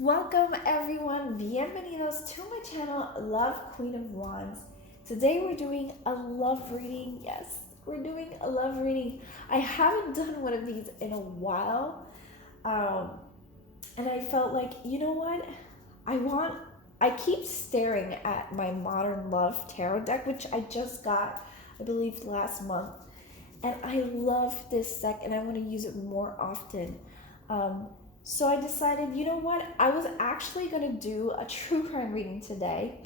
Welcome everyone, bienvenidos to my channel, Love Queen of Wands. Today we're doing a love reading. Yes, we're doing a love reading. I haven't done one of these in a while. And I felt like, you know what? I keep staring at my Modern Love Tarot deck, which I just got, I believe, last month. And I love this deck and I want to use it more often. So I decided, you know what? I was actually going to do a true crime reading today.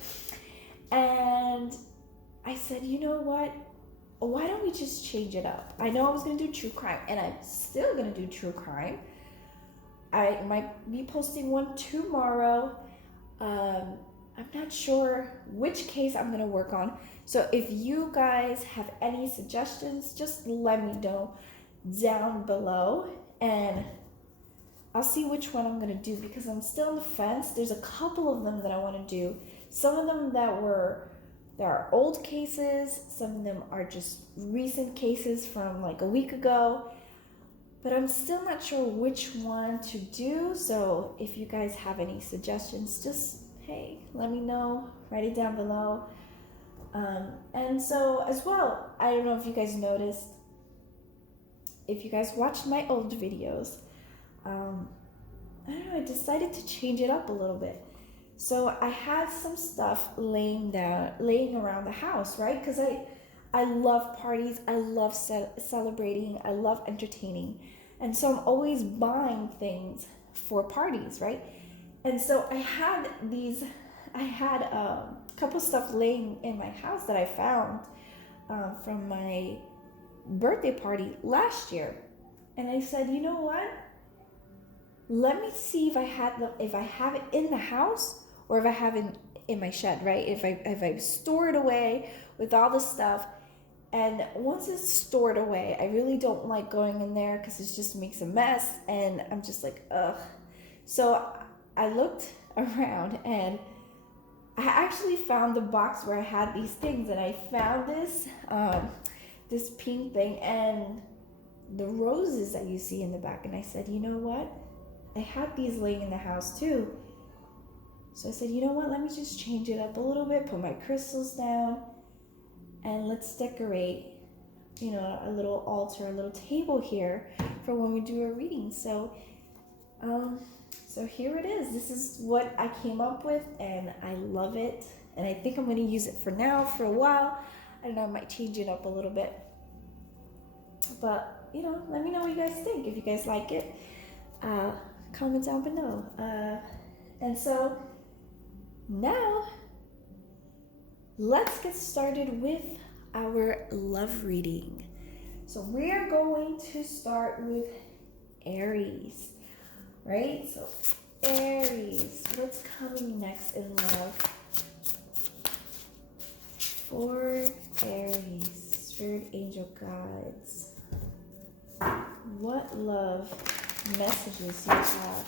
And I said, you know what? Why don't we just change it up? I know I was going to do true crime and I'm still going to do true crime. I might be posting one tomorrow. I'm not sure which case I'm going to work on. So if you guys have any suggestions, just let me know down below and I'll see which one I'm going to do because I'm still on the fence. There's a couple of them that I want to do. Some of them that are old cases. Some of them are just recent cases from like a week ago. But I'm still not sure which one to do. So if you guys have any suggestions, just, hey, let me know. Write it down below. And so as well, I don't know if you guys noticed, if you guys watched my old videos, I don't know, I decided to change it up a little bit. So I had some stuff laying around the house, right? Because I love parties, I love celebrating, I love entertaining. And so I'm always buying things for parties, right? And so I had a couple stuff laying in my house that I found from my birthday party last year. And I said, you know what? Let me see if I have it in the house or if I have it in my shed, right? If I store it away with all the stuff. And once it's stored away, I really don't like going in there because it just makes a mess and I'm just like, ugh. So I looked around and I actually found the box where I had these things, and I found this pink thing and the roses that you see in the back. And I said, you know what? I had these laying in the house too. So I said, you know what? Let me just change it up a little bit, put my crystals down, and let's decorate, you know, a little altar, a little table here for when we do a reading. So here it is. This is what I came up with and I love it. And I think I'm going to use it for now, for a while. I don't know, I might change it up a little bit. But, you know, let me know what you guys think. If you guys like it, comment down below. And so now let's get started with our love reading. So we are going to start with Aries, right? So Aries, what's coming next in love for Aries? Spirit angel guides, what love messages you have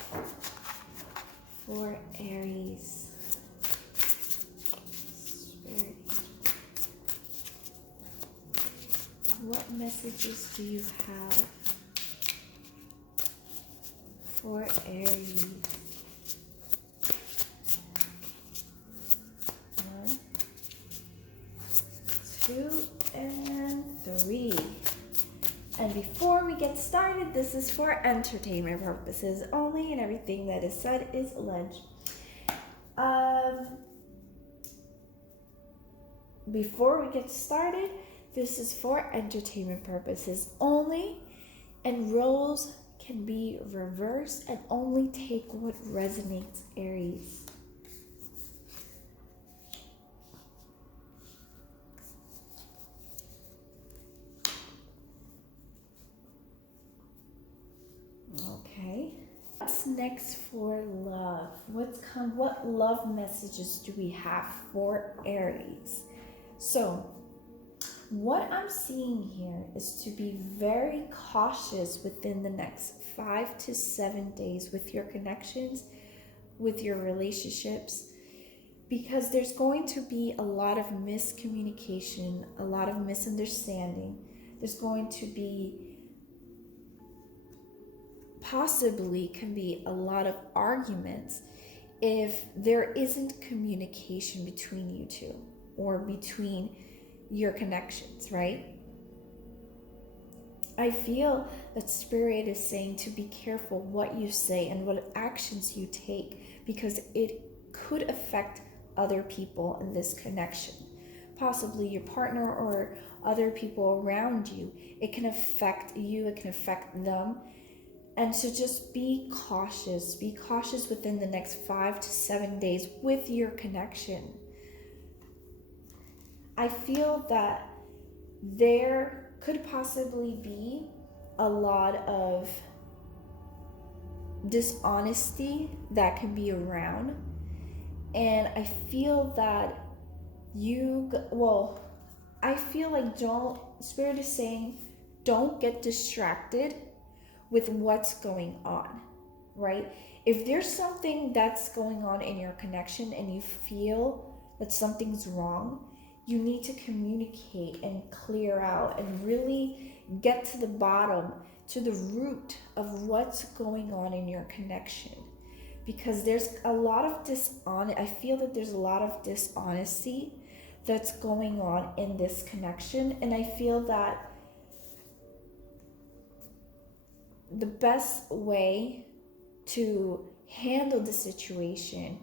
for Aries? Spirit, what messages do you have for Aries? 1, 2, and 3. And before we get started, this is for entertainment purposes only, and everything that is said is alleged. Before we get started, this is for entertainment purposes only, and roles can be reversed and only take what resonates, Aries. Okay. What's next for love? What love messages do we have for Aries? So, what I'm seeing here is to be very cautious within the next 5 to 7 days with your connections, with your relationships, because there's going to be a lot of miscommunication, a lot of misunderstanding. There's going to be possibly can be a lot of arguments if there isn't communication between you two or between your connections, right? I feel that Spirit is saying to be careful what you say and what actions you take, because it could affect other people in this connection. Possibly your partner or other people around you. It can affect you, it can affect them. And so just be cautious. Be cautious within the next 5 to 7 days with your connection. I feel that there could possibly be a lot of dishonesty that can be around. And I feel that I feel like Spirit is saying, don't get distracted with what's going on, right? If there's something that's going on in your connection and you feel that something's wrong, you need to communicate and clear out and really get to the bottom, to the root of what's going on in your connection. Because there's a lot of I feel that there's a lot of dishonesty that's going on in this connection. And I feel that the best way to handle the situation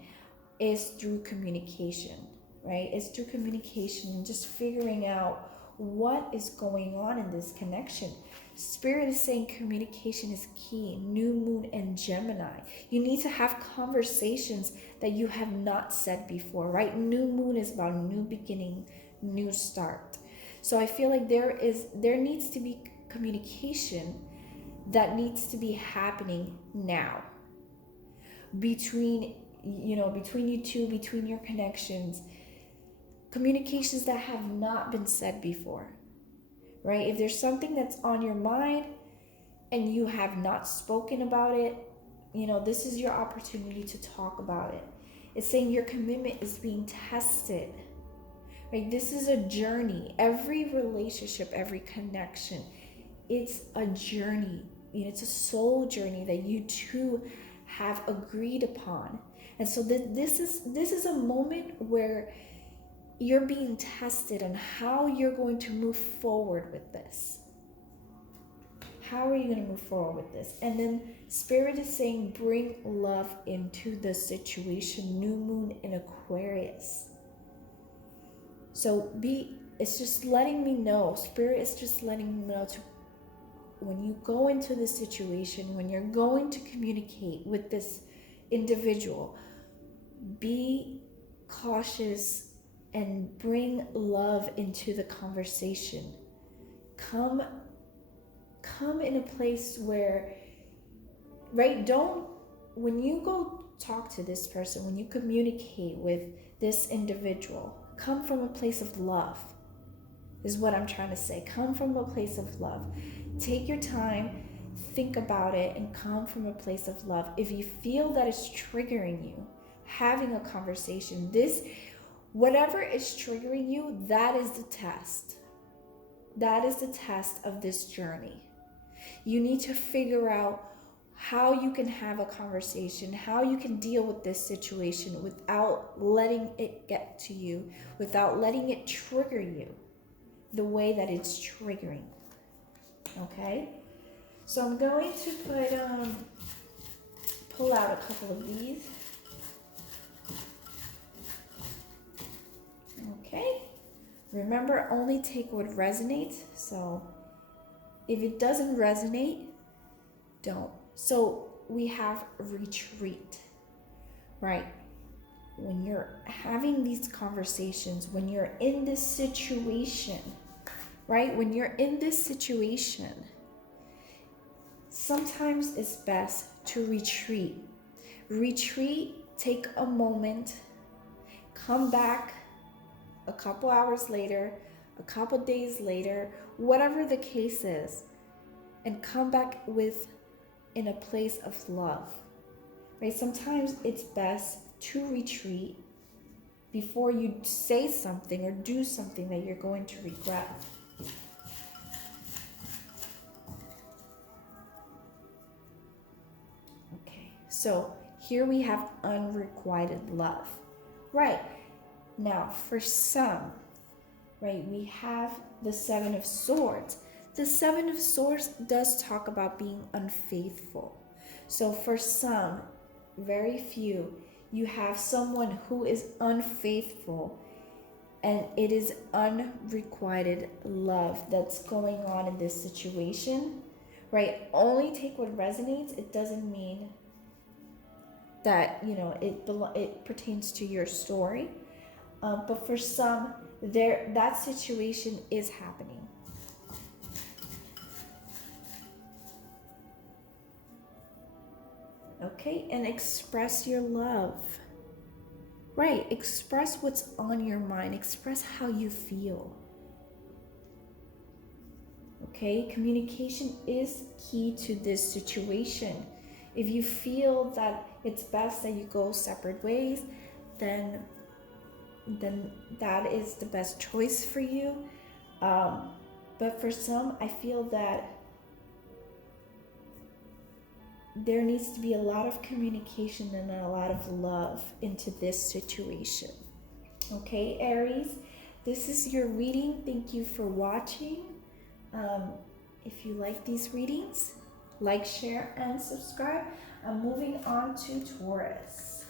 is through communication, right? It's through communication and just figuring out what is going on in this connection. Spirit is saying communication is key. New moon and Gemini. You need to have conversations that you have not said before, right? New moon is about new beginning, new start. So I feel like there needs to be communication that needs to be happening now between you two, between your connections. Communications that have not been said before, right? If there's something that's on your mind and you have not spoken about it, this is your opportunity to talk about it. It's saying your commitment is being tested, right? This is a journey. Every relationship, every connection, it's a journey. It's a soul journey that you two have agreed upon. And so this is a moment where you're being tested on how you're going to move forward with this. How are you going to move forward with this? And then Spirit is saying, bring love into the situation. New moon in Aquarius. So it's just letting me know. Spirit is just letting me know when you go into this situation, when you're going to communicate with this individual, be cautious and bring love into the conversation. Come in a place where, right, when you go talk to this person, when you communicate with this individual, come from a place of love, is what I'm trying to say. Come from a place of love. Take your time, think about it, and come from a place of love. If you feel that it's triggering you, having a conversation, whatever is triggering you, that is the test. That is the test of this journey. You need to figure out how you can have a conversation, how you can deal with this situation without letting it get to you, without letting it trigger you the way that it's triggering. Okay? So I'm going to pull out a couple of these. Okay? Remember, only take what resonates. So if it doesn't resonate, don't. So we have retreat, right? When you're having these conversations, when you're in this situation, right? When you're in this situation, sometimes it's best to retreat. Retreat, take a moment, come back a couple hours later, a couple days later, whatever the case is, and come back in a place of love, right? Sometimes it's best to retreat before you say something or do something that you're going to regret. So here we have unrequited love. Right. Now, for some, right, we have the Seven of Swords. The Seven of Swords does talk about being unfaithful. So for some, very few, you have someone who is unfaithful, and it is unrequited love that's going on in this situation, right? Only take what resonates. It doesn't mean that, you know, it pertains to your story. But for some, that situation is happening. Okay, and express your love. Right, express what's on your mind. Express how you feel. Okay, communication is key to this situation. If you feel that it's best that you go separate ways, then that is the best choice for you. But for some, I feel that there needs to be a lot of communication and a lot of love into this situation. Okay, Aries, this is your reading. Thank you for watching. If you like these readings, like, share, and subscribe. I'm moving on to Taurus.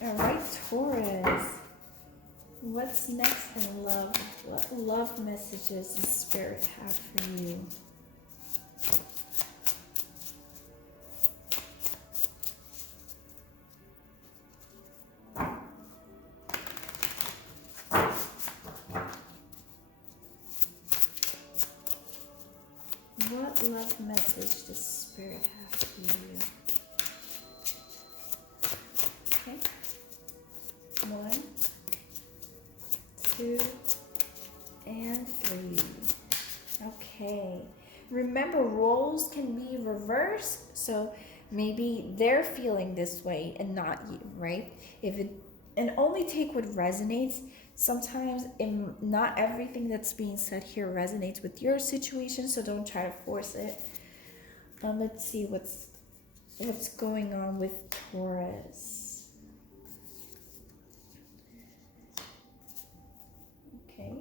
All right, Taurus. What's next in love? What love messages does Spirit have for you? What love message does Spirit have for you? Okay. 1, 2, and 3. Okay. Remember, roles can be reversed, so maybe they're feeling this way and not you, right? And only take what resonates. Sometimes not everything that's being said here resonates with your situation, so don't try to force it. Let's see what's going on with Taurus. Okay.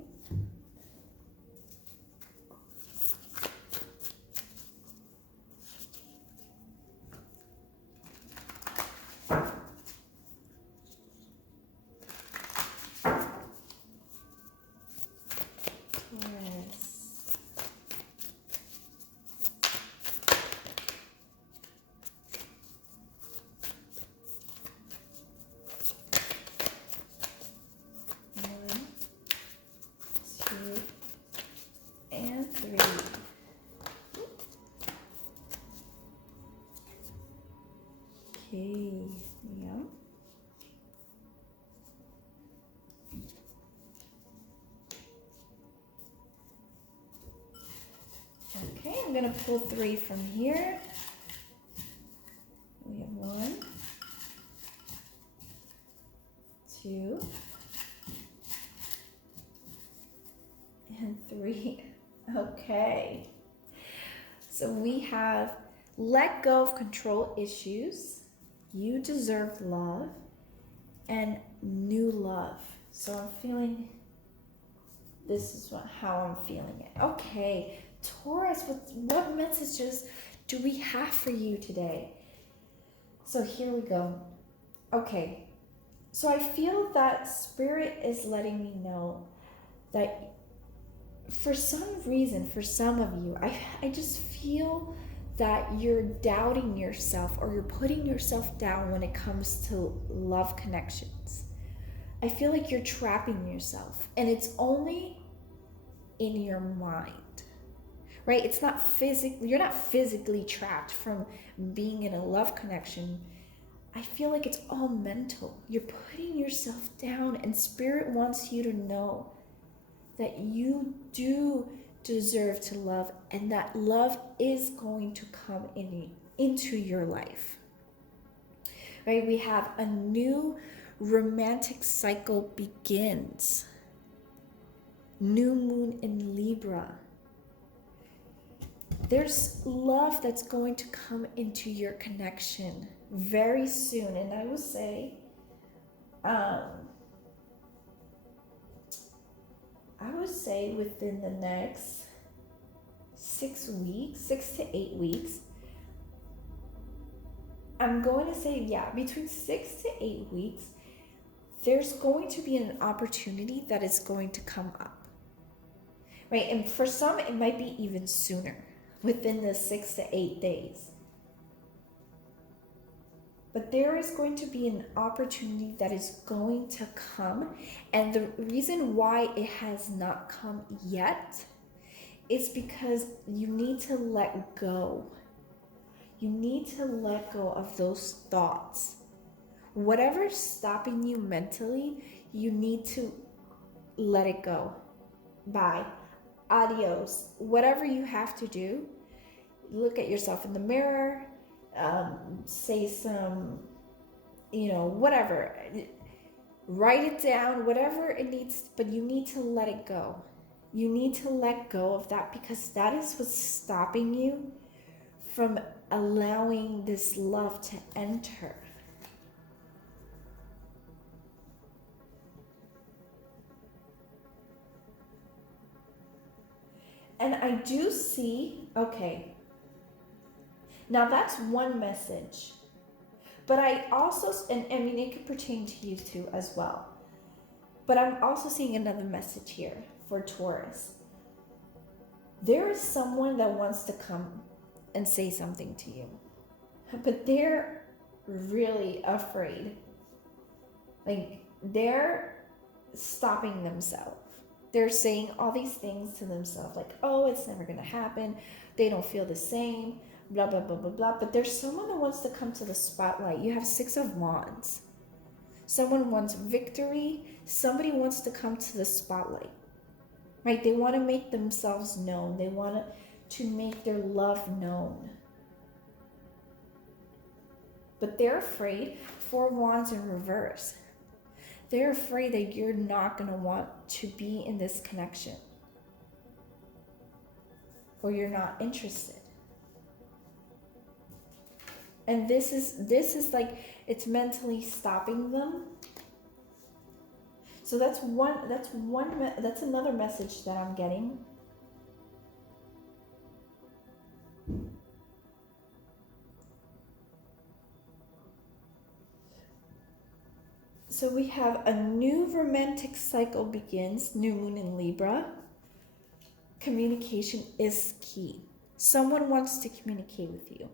Okay, yeah. Okay, I'm gonna pull 3 from here. We have 1, 2, and 3. Okay. So we have let go of control issues. You deserve love and new love. So I'm feeling, this is how I'm feeling it. Okay, Taurus, what messages do we have for you today? So here we go. Okay, so I feel that Spirit is letting me know that for some reason, for some of you, I just feel that you're doubting yourself or you're putting yourself down when it comes to love connections. I feel like you're trapping yourself, and it's only in your mind, right? It's not you're not physically trapped from being in a love connection. I feel like it's all mental. You're putting yourself down, and Spirit wants you to know that you do deserve to love, and that love is going to come into your life. Right? We have a new romantic cycle begins. New moon in Libra. There's love that's going to come into your connection very soon, and I would say within the next 6 to 8 weeks. I'm going to say, yeah, between 6 to 8 weeks, there's going to be an opportunity that is going to come up, right? And for some, it might be even sooner, within the 6 to 8 days. But there is going to be an opportunity that is going to come. And the reason why it has not come yet is because you need to let go. You need to let go of those thoughts. Whatever's stopping you mentally, you need to let it go. Bye. Adios. Whatever you have to do, look at yourself in the mirror, say some, whatever, write it down, whatever it needs, but you need to let it go. You need to let go of that, because that is what's stopping you from allowing this love to enter. And I do see, okay, now that's one message. But I also, and I mean, it could pertain to you too as well. But I'm also seeing another message here for Taurus. There is someone that wants to come and say something to you, but they're really afraid. Like, they're stopping themselves. They're saying all these things to themselves, like, oh, it's never going to happen. They don't feel the same, blah, blah, blah, blah, blah. But there's someone that wants to come to the spotlight. You have 6 of Wands. Someone wants victory. Somebody wants to come to the spotlight, right? They want to make themselves known. They want to make their love known. But they're afraid. 4 Wands in reverse. They're afraid that you're not going to want to be in this connection, or you're not interested. And this is like, it's mentally stopping them. So that's another message that I'm getting. So we have a new romantic cycle begins, new moon in Libra. Communication is key. Someone wants to communicate with you.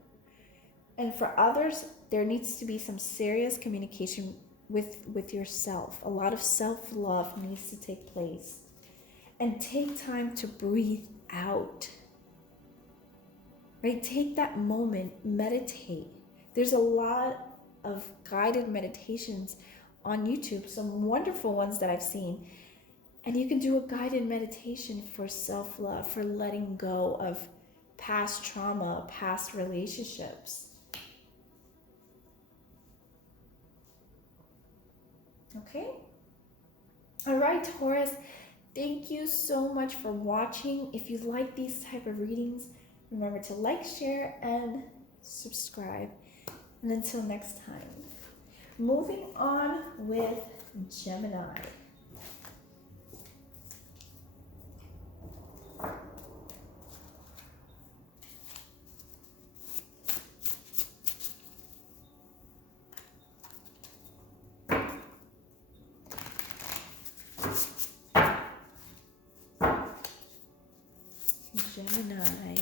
And for others, there needs to be some serious communication with yourself. A lot of self-love needs to take place. And take time to breathe out. Right? Take that moment, meditate. There's a lot of guided meditations on YouTube, some wonderful ones that I've seen. And you can do a guided meditation for self-love, for letting go of past trauma, past relationships. Okay? All right, Taurus, thank you so much for watching. If you like these type of readings, remember to like, share, and subscribe. And until next time. Moving on with Gemini. Gemini.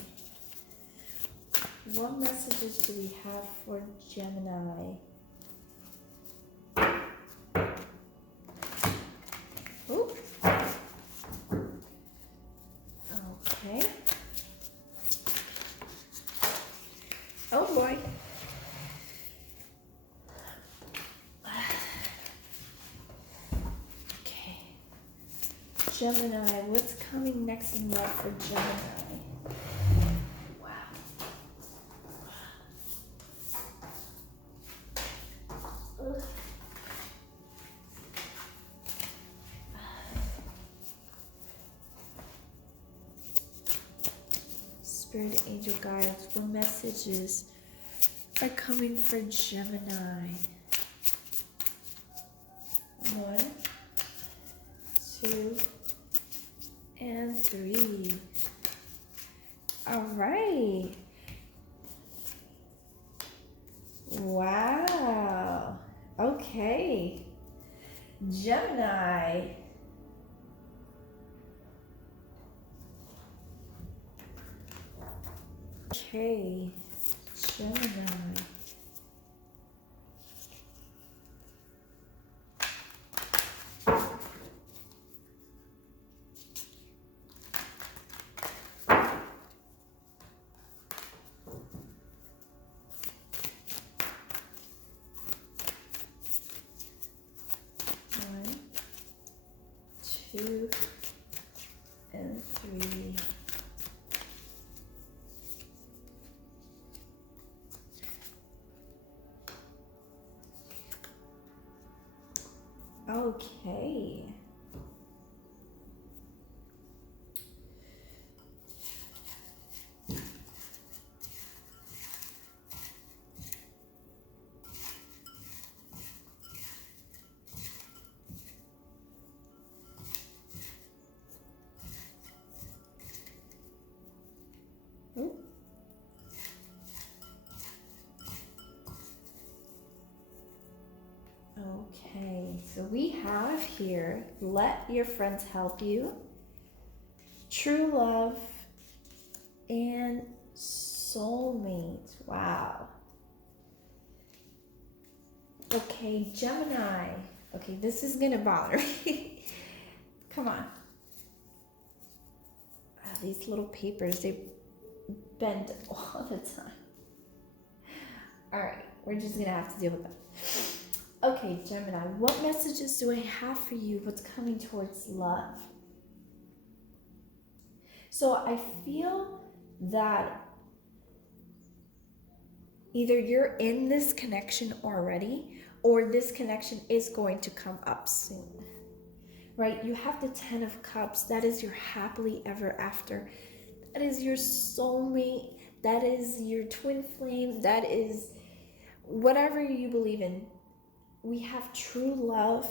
What messages do we have for Gemini? Ooh. Okay. Oh boy. Okay. Gemini, what's coming next in love for Gemini? Wow. Ugh. Spirit angel guides, what messages are coming for Gemini? 1, 2, and 3. All right. Wow. Okay. Gemini. Okay. Gemini. One, 2, and 3. Okay. Ooh. Okay, so we have here, let your friends help you, true love, and soulmate. Wow. Okay, Gemini. Okay, this is gonna bother me. Come on. These little papers, they bend all the time. All right, we're just gonna have to deal with that. Okay, Gemini, what messages do I have for you? What's coming towards love? So I feel that either you're in this connection already, or this connection is going to come up soon, right? You have the 10 of Cups. That is your happily ever after. That is your soulmate. That is your twin flame. That is whatever you believe in. We have true love,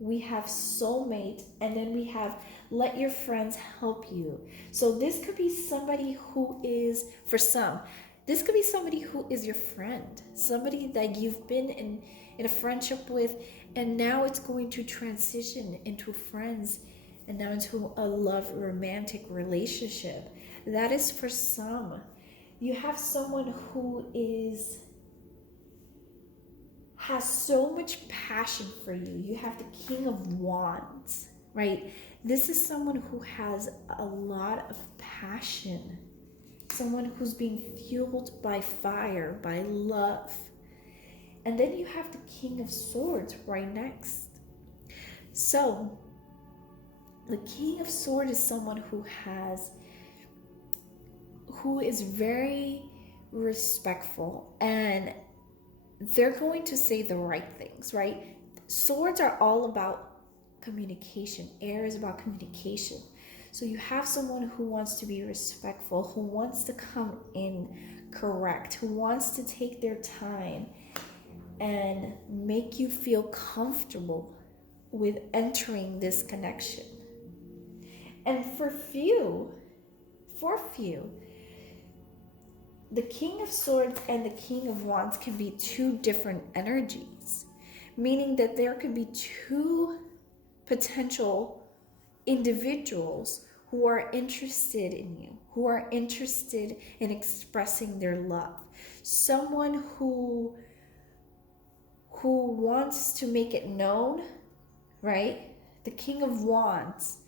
we have soulmate, and then we have let your friends help you. So this could be somebody who is, for some, this could be somebody who is your friend, somebody that you've been in a friendship with, and now it's going to transition into friends and now into a love romantic relationship. That is for some. You have someone who has so much passion for you. You have the King of Wands, right? This is someone who has a lot of passion, someone who's being fueled by fire, by love. And then you have the King of Swords right next. So the King of Swords is someone who is very respectful, and they're going to say the right things, right? Swords are all about communication. Air is about communication. So you have someone who wants to be respectful, who wants to come in correct, who wants to take their time and make you feel comfortable with entering this connection. And for few, the King of Swords and the King of Wands can be two different energies, meaning that there could be two potential individuals who are interested in you, who are interested in expressing their love. Someone who wants to make it known, right? The King of Wands,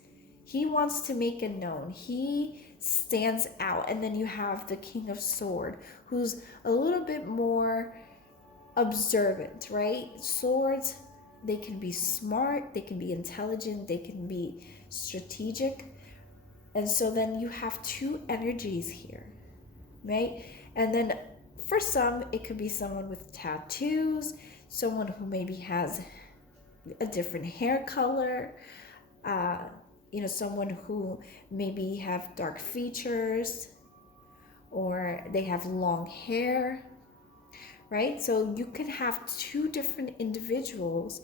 he wants to make it known. He stands out. And then you have the King of Swords, who's a little bit more observant, right? Swords they can be smart, they can be intelligent, they can be strategic. And so then you have two energies here, right? And then for some, it could be someone with tattoos, someone who maybe has a different hair color, someone who maybe have dark features, or they have long hair, right? So you can have two different individuals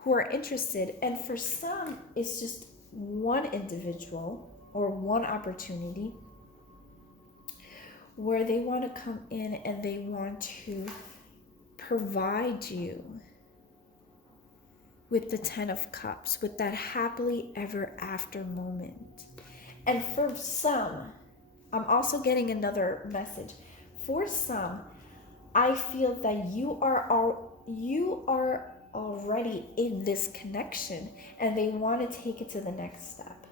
who are interested. And for some, it's just one individual or one opportunity where they want to come in and they want to provide you with the 10 of Cups, with that happily ever after moment. And for some, I'm also getting another message. For some, I feel that you are already in this connection and they want to take it to the next step.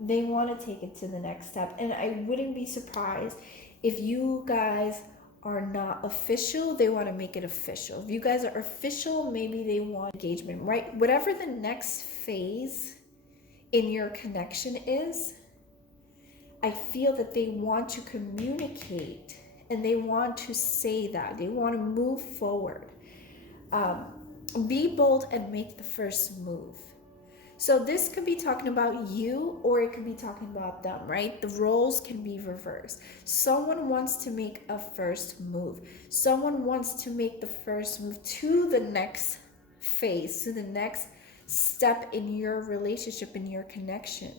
They want to take it to the next step. And I wouldn't be surprised if you guys are not official, they want to make it official. If you guys are official, maybe they want engagement, right? Whatever the next phase in your connection is, I feel that they want to communicate and they want to say that. They want to move forward. Be bold and make the first move. So this could be talking about you, or it could be talking about them, right? The roles can be reversed. Someone wants to make a first move. Someone wants to make the first move to the next phase, to the next step in your relationship, in your connection.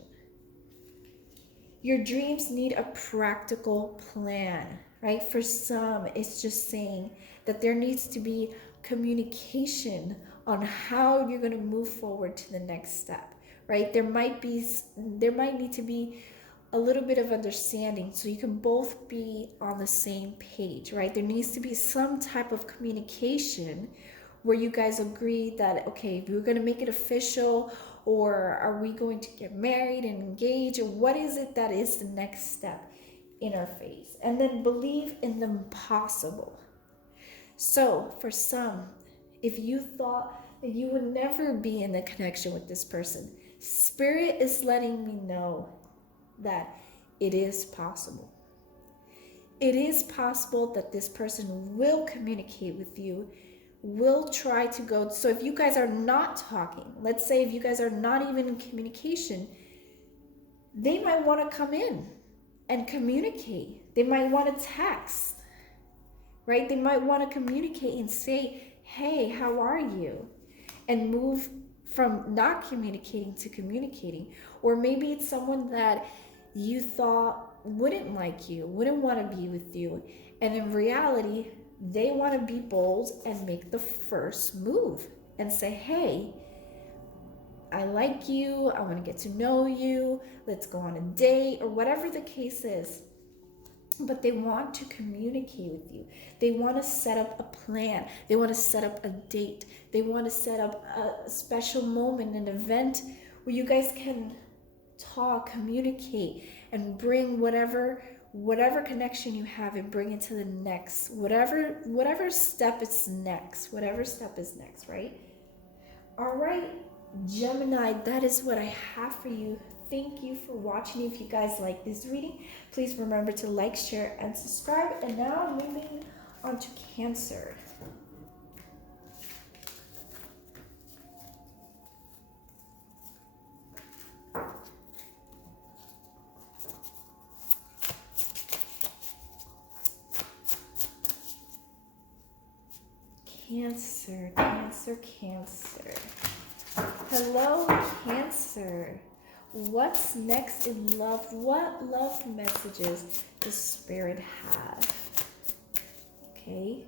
Your dreams need a practical plan, right? For some, it's just saying that there needs to be communication on how you're going to move forward to the next step, right? There might need to be a little bit of understanding so you can both be on the same page, right? There needs to be some type of communication where you guys agree that, okay, we're going to make it official, or are we going to get married and engage, or what is it that is the next step in our phase? And then believe in the impossible. So for some, if you thought that you would never be in a connection with this person, Spirit is letting me know that it is possible. It is possible that this person will communicate with you, will try to go. So if you guys are not talking, let's say if you guys are not even in communication, they might want to come in and communicate. They might want to text, right? They might want to communicate and say, hey, how are you? And move from not communicating to communicating. Or maybe it's someone that you thought wouldn't like you, wouldn't want to be with you. And in reality, they want to be bold and make the first move and say, hey, I like you, I want to get to know you, let's go on a date, or whatever the case is. But they want to communicate with you. They want to set up a plan. They want to set up a date. They want to set up a special moment, an event where you guys can talk, communicate, and bring whatever connection you have and bring it to the next, whatever step is next, right? All right, Gemini, that is what I have for you. Thank you for watching. If you guys like this reading, please remember to like, share, and subscribe. And now moving on to Cancer. Cancer. Hello, Cancer. What's next in love? What love messages does Spirit have? Okay.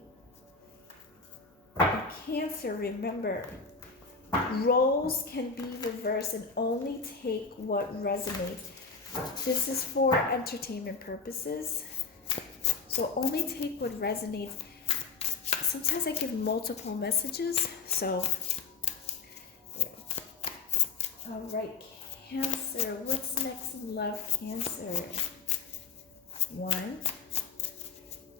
And Cancer, remember, roles can be reversed and only take what resonates. This is for entertainment purposes. So only take what resonates. Sometimes I give multiple messages, so all right, Cancer, what's next in love, Cancer? 1,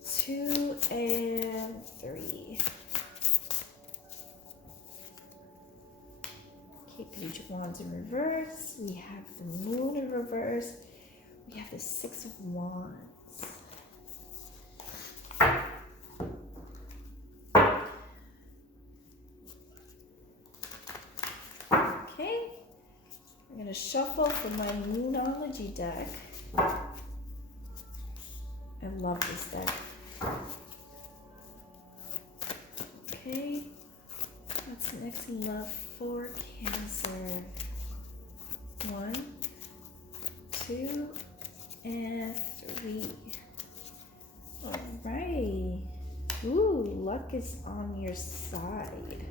2, and 3. Page of Wands in reverse. We have the Moon in reverse. We have the Six of Wands. Okay. I'm going to shuffle from my Moonology deck. I love this deck. Okay. What's next in love for Cancer? 1, 2, and 3. All right. Ooh, luck is on your side.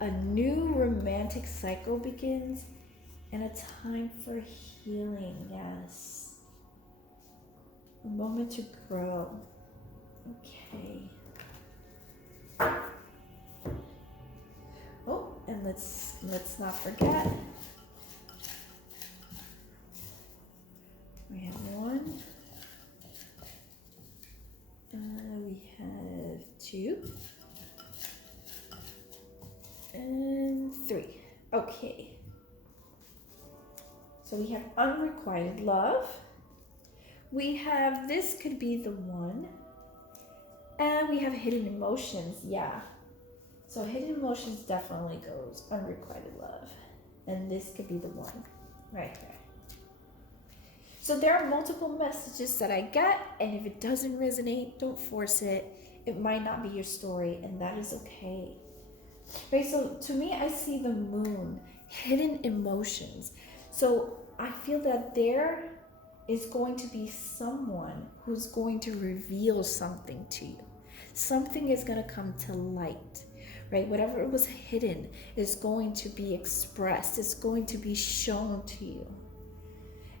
A new romantic cycle begins and a time for healing. Yes. A moment to grow. Okay. Oh, and let's not forget. We have 1. We have 2. And 3. Okay. So we have unrequited love. We have, this could be the one. And we have hidden emotions. Yeah. So hidden emotions definitely goes unrequited love. And this could be the one right there. So there are multiple messages that I get, and if it doesn't resonate, don't force it. It might not be your story, and that is okay. Right, so to me, I see the moon, hidden emotions. So I feel that there is going to be someone who's going to reveal something to you. Something is going to come to light, right? Whatever was hidden is going to be expressed. It's going to be shown to you.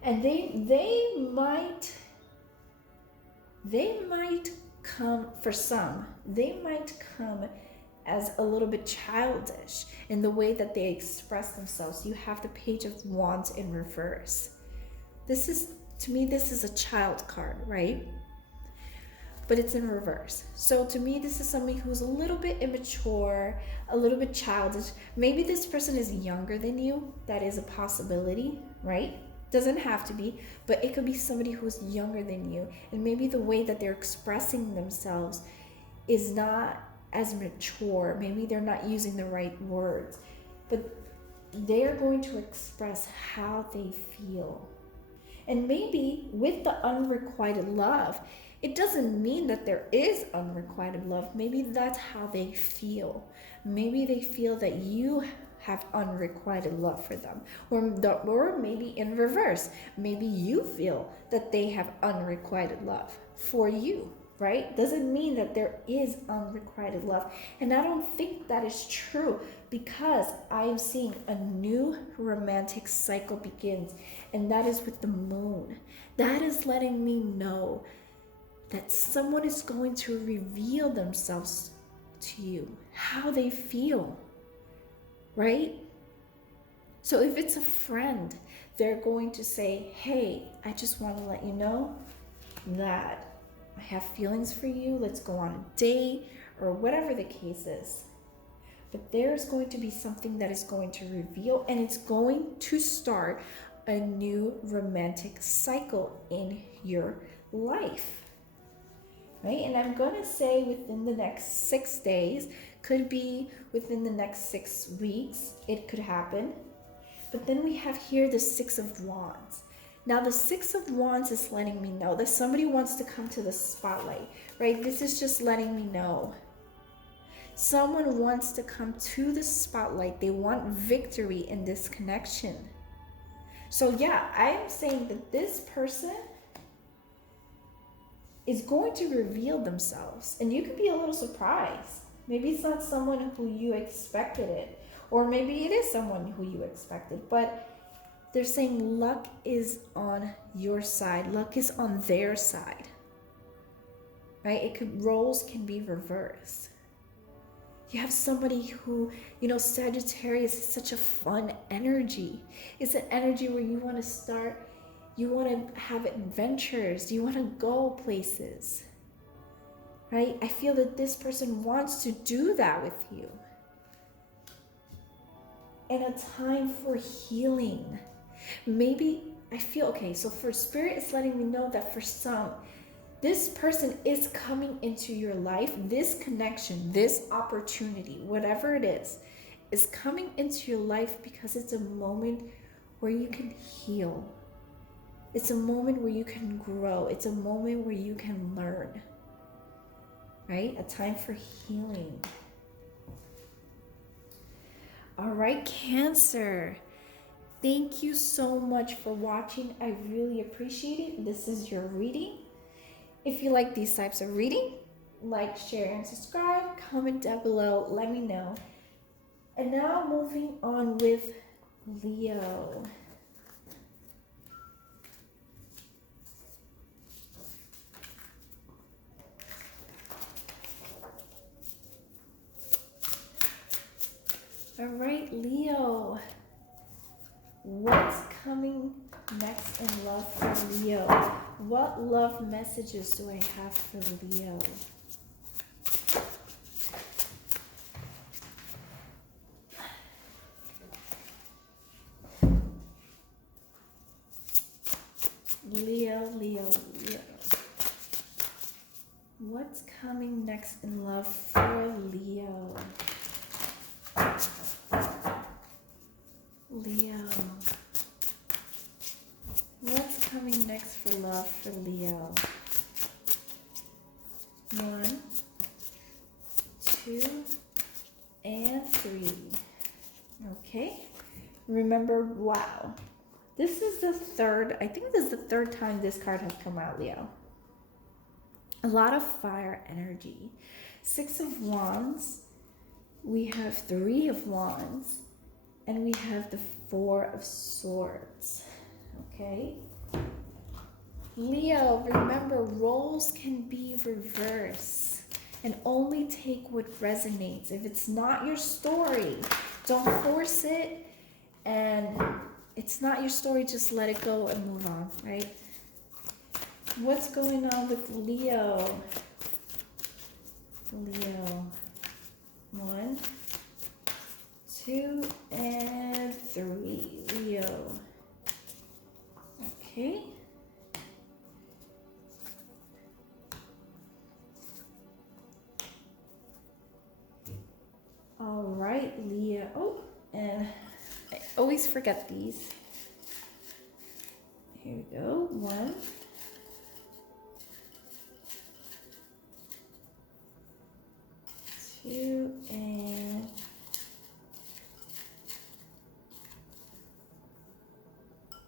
And they might come, for some, they might come as a little bit childish in the way that they express themselves. You have the Page of Wands in reverse. This is, to me, this is a child card, right? But it's in reverse. So to me, this is somebody who's a little bit immature, a little bit childish. Maybe this person is younger than you. That is a possibility, right? Doesn't have to be, but it could be somebody who's younger than you. And maybe the way that they're expressing themselves is not as mature. Maybe they're not using the right words, but they're going to express how they feel. And maybe with the unrequited love, it doesn't mean that there is unrequited love. Maybe that's how they feel. Maybe they feel that you have unrequited love for them, or maybe in reverse. Maybe you feel that they have unrequited love for you, right? Doesn't mean that there is unrequited love. And I don't think that is true, because I am seeing a new romantic cycle begins, and that is with the moon. That is letting me know that someone is going to reveal themselves to you, how they feel, right? So if it's a friend, they're going to say, hey, I just want to let you know that I have feelings for you. Let's go on a date, or whatever the case is. But there's going to be something that is going to reveal, and it's going to start a new romantic cycle in your life. Right? And I'm going to say within the next 6 days, could be within the next 6 weeks, it could happen. But then we have here the Six of Wands. Now the Six of Wands is letting me know that somebody wants to come to the spotlight, right? This is just letting me know someone wants to come to the spotlight. They want victory in this connection. So yeah, I am saying that this person is going to reveal themselves, and you could be a little surprised. Maybe it's not someone who you expected it, or maybe it is someone who you expected, but they're saying luck is on your side. Luck is on their side, right? Roles can be reversed. You have somebody who, Sagittarius is such a fun energy. It's an energy where you want to start, you want to have adventures, you want to go places, right? I feel that this person wants to do that with you. and a time for healing. Maybe I feel, okay, so for Spirit, it's letting me know that for some, this person is coming into your life. This connection, this opportunity, whatever it is coming into your life because it's a moment where you can heal. It's a moment where you can grow. It's a moment where you can learn, right? A time for healing. All right, Cancer. Thank you so much for watching. I really appreciate it. This is your reading. If you like these types of reading, like, share, and subscribe. Comment down below. Let me know. And now moving on with Leo. All right, Leo. What's coming next in love for Leo? What love messages do I have for Leo? Leo, Leo, Leo. What's coming next in love for Leo? Leo. What's coming next for love for Leo? 1, 2, and 3. Okay. Remember, wow. This is the third, I think this is the third time this card has come out, Leo. A lot of fire energy. 6 of Wands. We have 3 of Wands. And we have the 4 of Swords. Okay. Leo, remember, roles can be reversed and only take what resonates. If it's not your story, don't force it. And it's not your story, just let it go and move on, right? What's going on with Leo? Leo. 1, 2, and 3. Leo. Okay. All right, Leo. Oh, and I always forget these. Here we go. 1, 2, and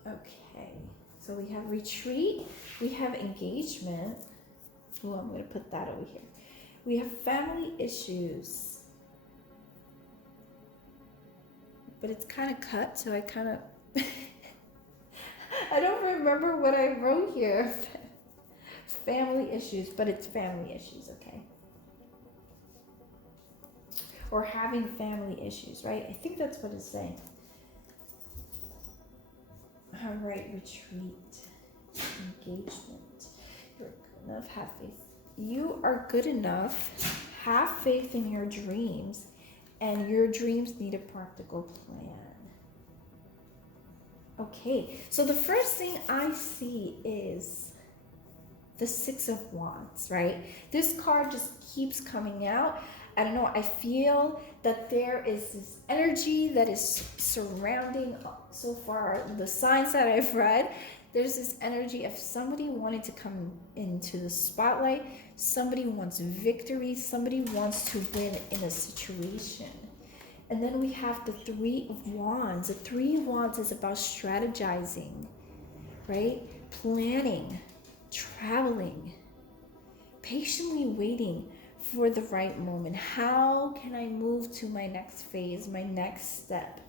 okay. So we have retreat, we have engagement. Oh, I'm going to put that over here. We have family issues. But it's kind of cut, so I kind of I don't remember what I wrote here. Family issues, but it's family issues, okay? Or having family issues, right? I think that's what it's saying. All right, retreat, engagement. You're good enough, have faith. You are good enough. Have faith in your dreams, and your dreams need a practical plan. Okay, so the first thing I see is the 6 of Wands, right? This card just keeps coming out. I don't know, I feel that there is this energy that is surrounding, so far, the signs that I've read. There's this energy of somebody wanting to come into the spotlight, somebody wants victory, somebody wants to win in a situation. And then we have the 3 of Wands. The 3 of Wands is about strategizing, right? Planning, traveling, patiently waiting for the right moment. How can I move to my next phase, my next step,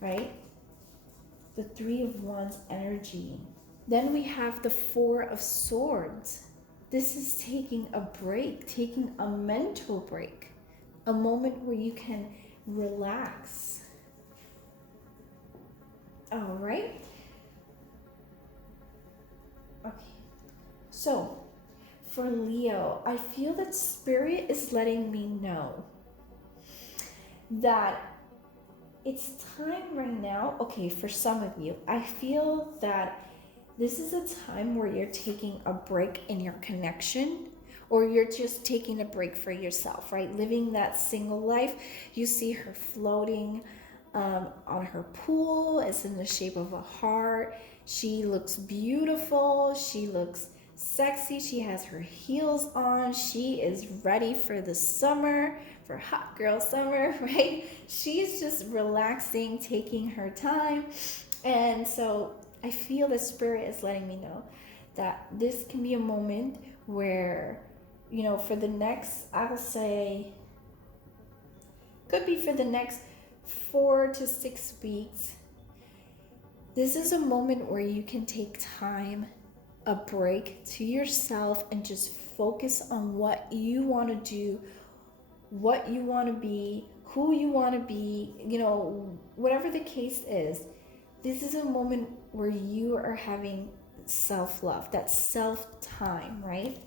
right? The 3 of Wands energy. Then we have the 4 of Swords. This is taking a break, taking a mental break, a moment where you can relax. All right. Okay. So for Leo, I feel that Spirit is letting me know that it's time right now. Okay, for some of you, I feel that this is a time where you're taking a break in your connection, or you're just taking a break for yourself, right? Living that single life. You see her floating on her pool. It's in the shape of a heart. She looks beautiful. She looks sexy. She has her heels on. She is ready for the summer, for hot girl summer, right? She's just relaxing, taking her time. And so I feel the spirit is letting me know that this can be a moment where, you know, for the next, I will say, could be for the next 4 to 6 weeks, this is a moment where you can take time, a break to yourself, and just focus on what you want to do, what you want to be, who you want to be, you know, whatever the case is. This is a moment where you are having self-love, that self-time, right?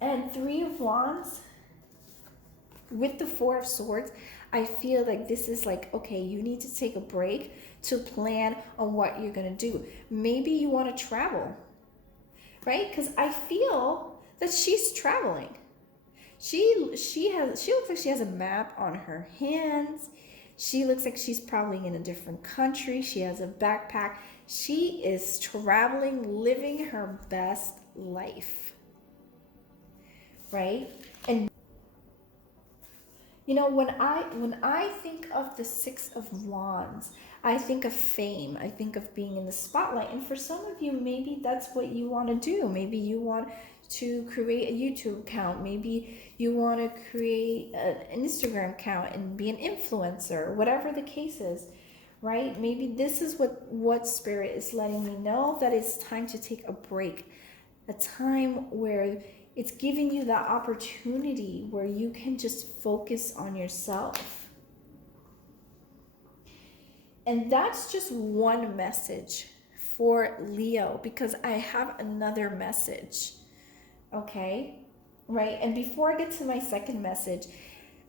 And 3 of Wands with the 4 of Swords, I feel like this is like, okay, you need to take a break to plan on what you're going to do. Maybe you want to travel, right? Because I feel that she's traveling. She looks like she has a map on her hands. She looks like she's probably in a different country. She has a backpack. She is traveling, living her best life, right? And you know, when I think of the 6 of Wands, I think of fame. I think of being in the spotlight. And for some of you, maybe that's what you want to do. Maybe you want to create a YouTube account. Maybe you want to create an Instagram account and be an influencer, whatever the case is, right? Maybe this is what Spirit is letting me know, that it's time to take a break, a time where it's giving you that opportunity where you can just focus on yourself. And that's just one message for Leo, because I have another message. Okay, right? And before I get to my second message,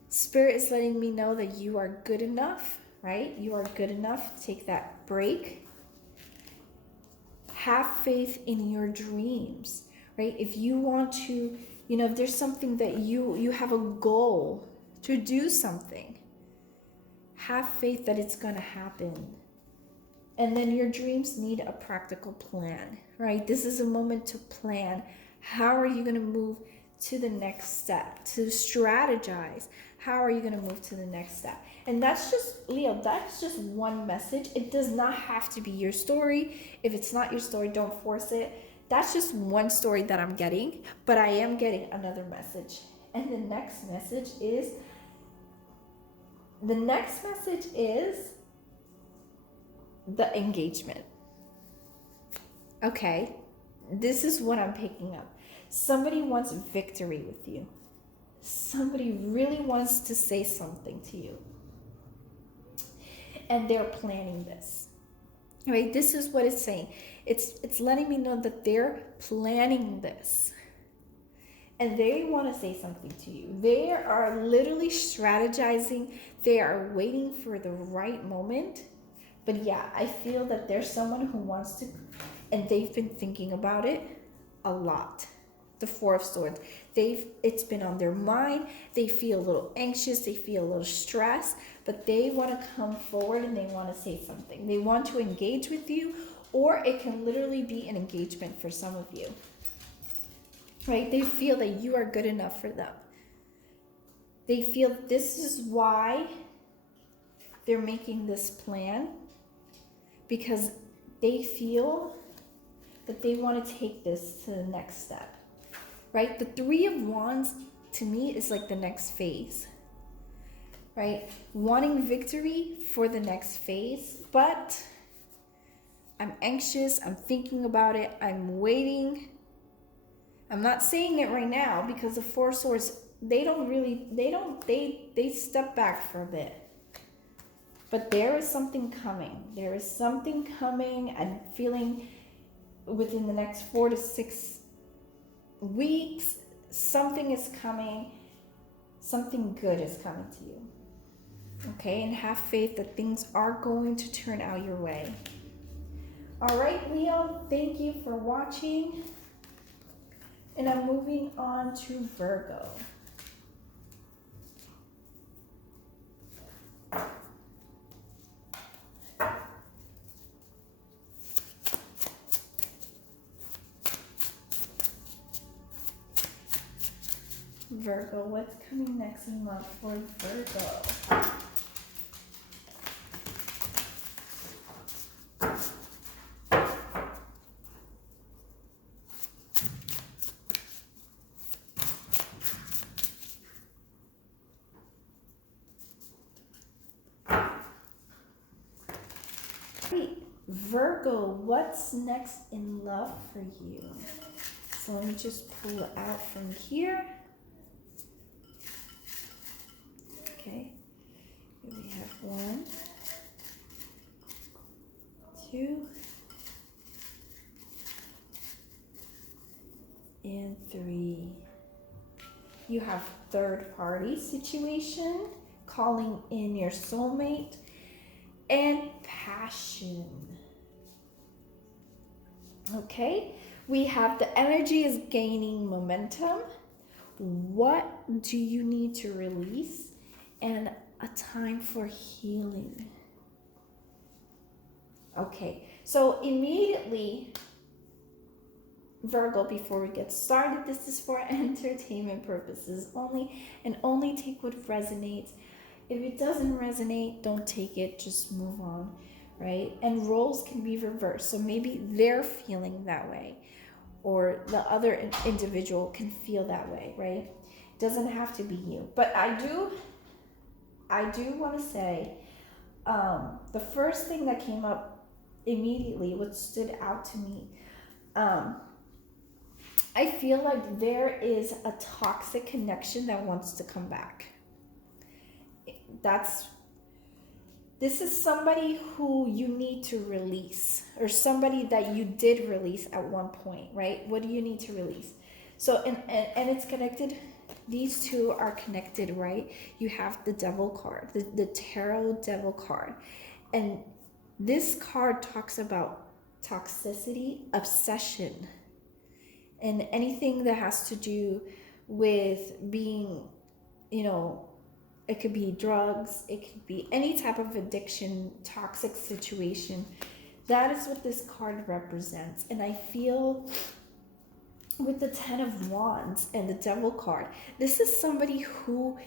Spirit is letting me know that you are good enough, right? You are good enough to take that break. Have faith in your dreams, right? If you want to, you know, if there's something that you have a goal to do something, have faith that it's going to happen. And then your dreams need a practical plan, right? This is a moment to plan. How are you going to move to the next step? To strategize. How are you going to move to the next step? And that's just, Leo, that's just one message. It does not have to be your story. If it's not your story, don't force it. That's just one story that I'm getting, but I am getting another message. And the next message is the engagement. Okay, this is what I'm picking up. Somebody wants victory with you. Somebody really wants to say something to you. And they're planning this. Right? This is what it's saying. It's letting me know that they're planning this. And they want to say something to you. They are literally strategizing. They are waiting for the right moment. But yeah, I feel that there's someone who wants to, and they've been thinking about it a lot. The 4 of Swords. It's been on their mind. They feel a little anxious. They feel a little stressed. But they want to come forward and they want to say something. They want to engage with you, or it can literally be an engagement for some of you. Right? They feel that you are good enough for them. They feel this is why they're making this plan, because they feel that they want to take this to the next step. Right? The 3 of Wands to me is like the next phase. Right? Wanting victory for the next phase, but I'm anxious, I'm thinking about it, I'm waiting. I'm not saying it right now because the 4 of Swords, they step back for a bit. But there is something coming. There is something coming. I'm feeling within the next 4 to 6 weeks, something is coming. Something good is coming to you. Okay, and have faith that things are going to turn out your way. All right, Leo, thank you for watching. And I'm moving on to Virgo. Virgo, what's coming next in love for Virgo? Virgo, what's next in love for you? So let me just pull it out from here. Okay, here we have 1, 2, and 3. You have third party situation, calling in your soulmate, and passion. Okay, we have the energy is gaining momentum. What do you need to release? And a time for healing. Okay, so immediately, Virgo, before we get started, this is for entertainment purposes only, and only take what resonates. If it doesn't resonate, don't take it, just move on, right? And roles can be reversed. So maybe they're feeling that way, or the other individual can feel that way, right? It doesn't have to be you. But I do want to say, the first thing that came up immediately, what stood out to me, I feel like there is a toxic connection that wants to come back. This is somebody who you need to release, or somebody that you did release at one point, right? What do you need to release? So, and it's connected. These two are connected, right? You have the Devil card, the Tarot Devil card. And this card talks about toxicity, obsession, and anything that has to do with being, it could be drugs, it could be any type of addiction, toxic situation. That is what this card represents. And I feel with the 10 of Wands and the Devil card, this is somebody who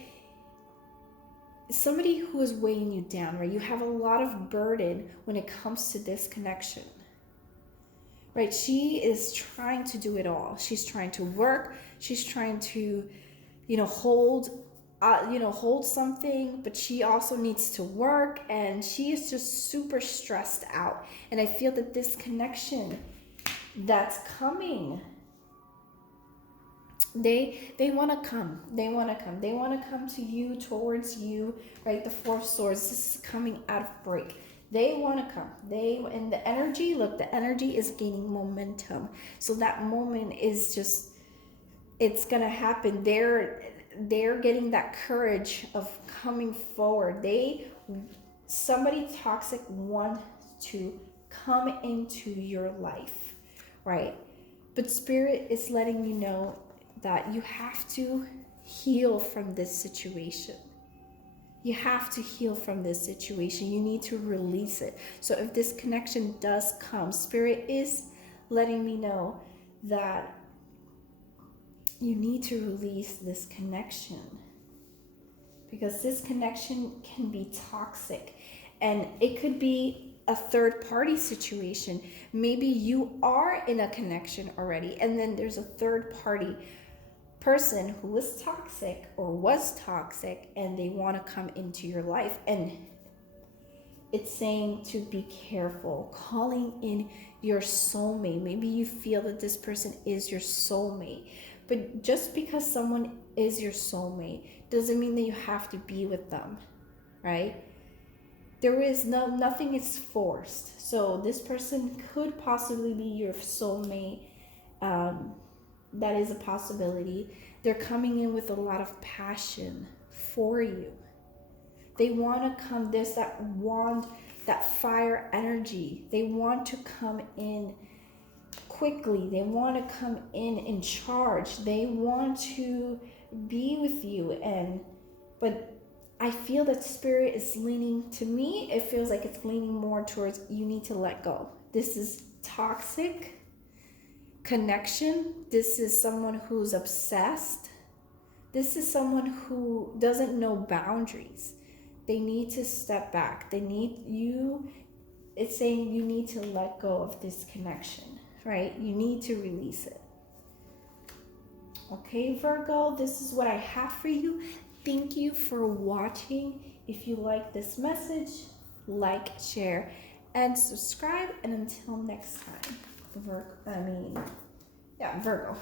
is weighing you down, right? You have a lot of burden when it comes to this connection, right? She is trying to do it all. She's trying to work. She's trying to, hold something, but she also needs to work, and she is just super stressed out. And I feel that this connection that's coming, they want to come to you, towards you, right? The 4 of Swords, this is coming out of break. They want to come. And the energy, look, the energy is gaining momentum. So that moment is just, it's gonna happen. They're getting that courage of coming forward. Somebody toxic wants to come into your life, right? But Spirit is letting you know that you have to heal from this situation. You have to heal from this situation. You need to release it. So if this connection does come, Spirit is letting me know that you need to release this connection, because this connection can be toxic, and it could be a third party situation. Maybe you are in a connection already, and then there's a third party person who is toxic or was toxic, and they want to come into your life. And it's saying to be careful, calling in your soulmate. Maybe you feel that this person is your soulmate, but just because someone is your soulmate doesn't mean that you have to be with them, right? There is nothing is forced. So this person could possibly be your soulmate. That is a possibility. They're coming in with a lot of passion for you. They want to come, there's that wand, that fire energy. They want to come in quickly. They want to come in charge. They want to be with you. But I feel that spirit is leaning, to me, it feels like it's leaning more towards you need to let go. This is toxic connection. This is someone who's obsessed. This is someone who doesn't know boundaries. They need to step back. They need you. It's saying you need to let go of this connection, right? You need to release it. Okay, Virgo, this is what I have for you. Thank you for watching. If you like this message, like, share, and subscribe. And until next time, Virgo.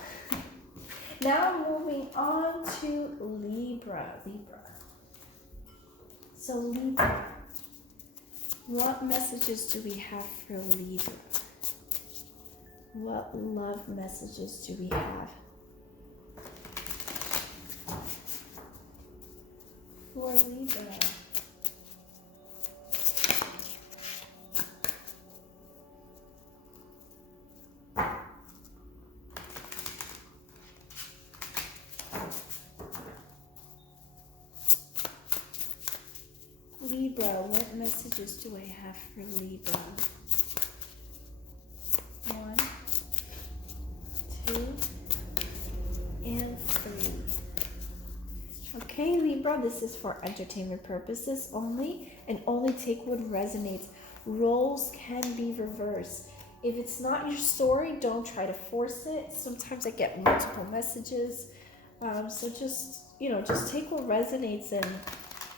Now moving on to Libra. So Libra, what messages do we have for Libra? What love messages do we have for Libra? Libra, what messages do I have for Libra? 1, 2, and 3. Okay, Libra, this is for entertainment purposes only, and only take what resonates. Roles can be reversed. If it's not your story, don't try to force it. Sometimes I get multiple messages, so just take what resonates,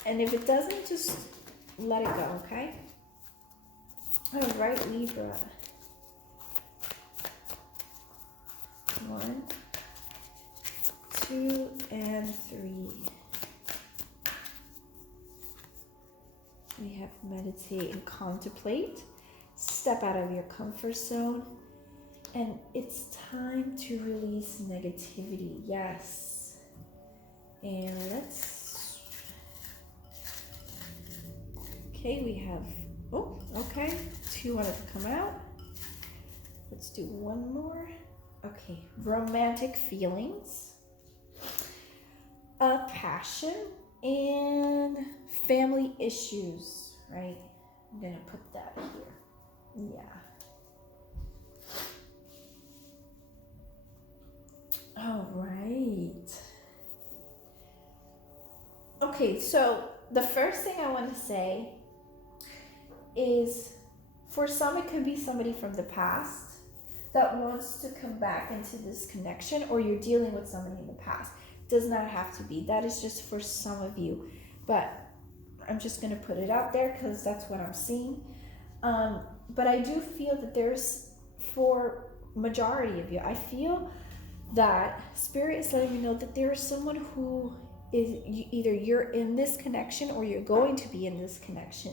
and if it doesn't, just let it go, okay? All right, Libra. 1, 2, and 3. We have meditate and contemplate. Step out of your comfort zone. And it's time to release negativity. Yes. And okay, we have, okay, 2 wanted to come out. Let's do one more. Okay, romantic feelings, passion, and family issues, right? I'm gonna put that here. Yeah. All right. Okay, so the first thing I want to say is, for some, it could be somebody from the past that wants to come back into this connection, or you're dealing with somebody in the past. Does not have to be. That is just for some of you. But I'm just going to put it out there because that's what I'm seeing. But I do feel that there's, for majority of you, I feel that Spirit is letting me know that there is someone who is, either you're in this connection or you're going to be in this connection.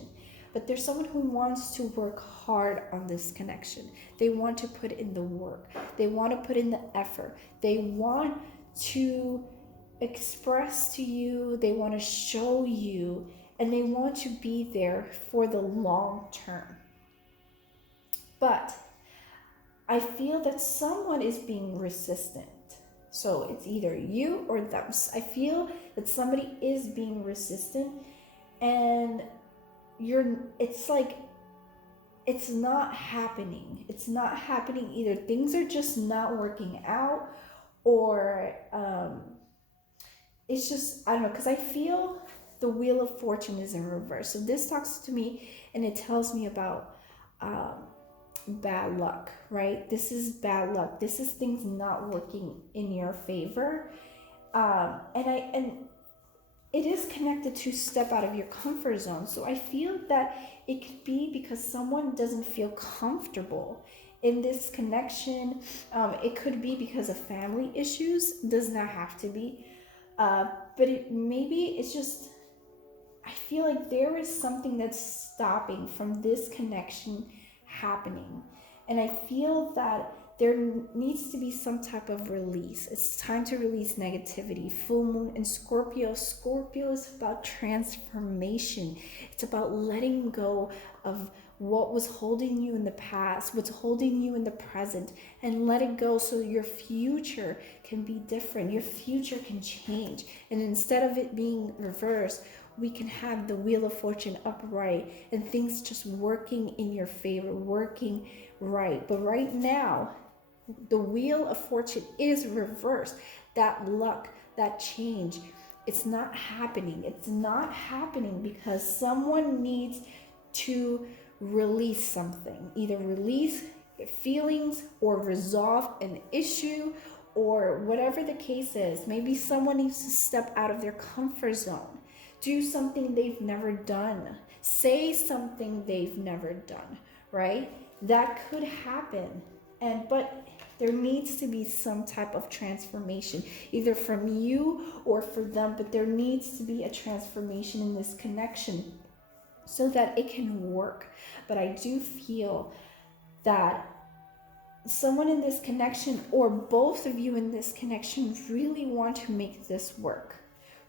But there's someone who wants to work hard on this connection. They want to put in the work. They want to put in the effort. They want to express to you. They want to show you. And they want to be there for the long term. But I feel that someone is being resistant. So it's either you or them. I feel that somebody is being resistant, and it's like, it's not happening. It's not happening either. Things are just not working out, or it's just, I don't know, because I feel the Wheel of Fortune is in reverse. So this talks to me, and it tells me about bad luck, right? This is bad luck. This is things not working in your favor. And it is connected to step out of your comfort zone. So I feel that it could be because someone doesn't feel comfortable in this connection. It could be because of family issues. Does not have to be. But maybe it's just, I feel like there is something that's stopping from this connection happening. And I feel that there needs to be some type of release. It's time to release negativity. Full moon in Scorpio. Scorpio is about transformation. It's about letting go of what was holding you in the past, what's holding you in the present, and let it go so your future can be different. Your future can change. And instead of it being reversed, we can have the Wheel of Fortune upright and things just working in your favor, working right. But right now, the Wheel of Fortune is reversed. That luck, that change, it's not happening. It's not happening because someone needs to release something. Either release feelings or resolve an issue or whatever the case is. Maybe someone needs to step out of their comfort zone. Do something they've never done. Say something they've never done, right? That could happen. But there needs to be some type of transformation, either from you or for them, but there needs to be a transformation in this connection so that it can work. But I do feel that someone in this connection, or both of you in this connection, really want to make this work.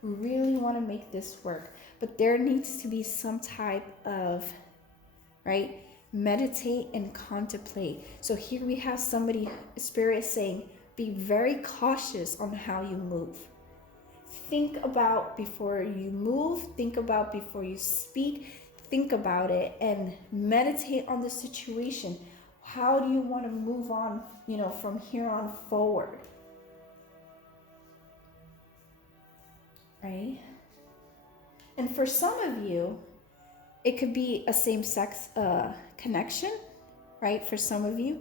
Really want to make this work. But there needs to be some type of, right? Meditate and contemplate. So here we have somebody, Spirit saying, be very cautious on how you move. Think about before you move. Think about before you speak. Think about it and meditate on the situation. How do you want to move on, from here on forward? Right? And for some of you, it could be a same-sex connection, right? For some of you,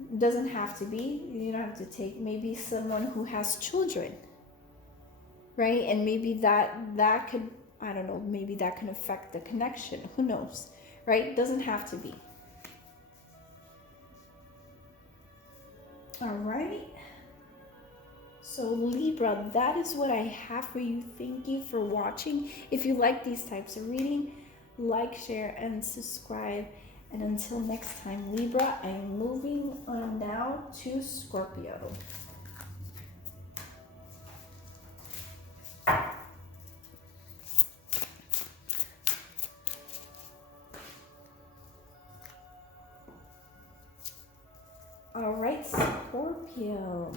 it doesn't have to be. You don't have to take maybe someone who has children, right? And maybe that could, I don't know, maybe that can affect the connection. Who knows, right? It doesn't have to be. All right. So Libra, that is what I have for you. Thank you for watching. If you like these types of reading, like, share, and subscribe. And until next time, Libra, I am moving on now to Scorpio. All right, Scorpio.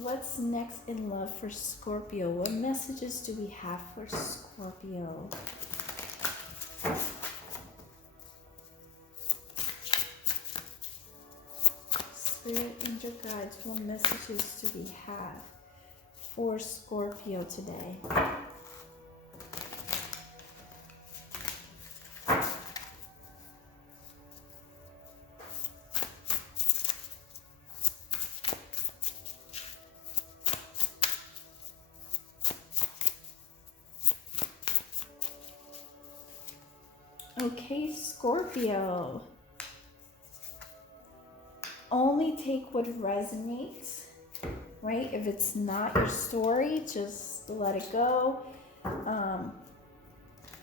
What's next in love for Scorpio? What messages do we have for Scorpio? Spirit, angel guides, what messages do we have for Scorpio today? Okay, Scorpio. Only take what resonates, right? If it's not your story, just let it go.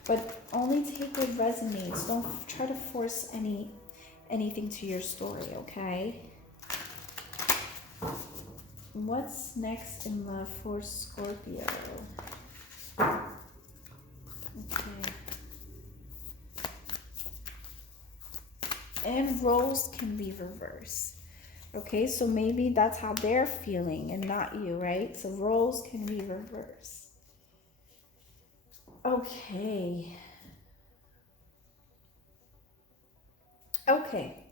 But only take what resonates. Don't try to force anything to your story, okay? What's next in love for Scorpio? Okay. And roles can be reversed. Okay, so maybe that's how they're feeling and not you, right? So roles can be reversed. Okay. Okay.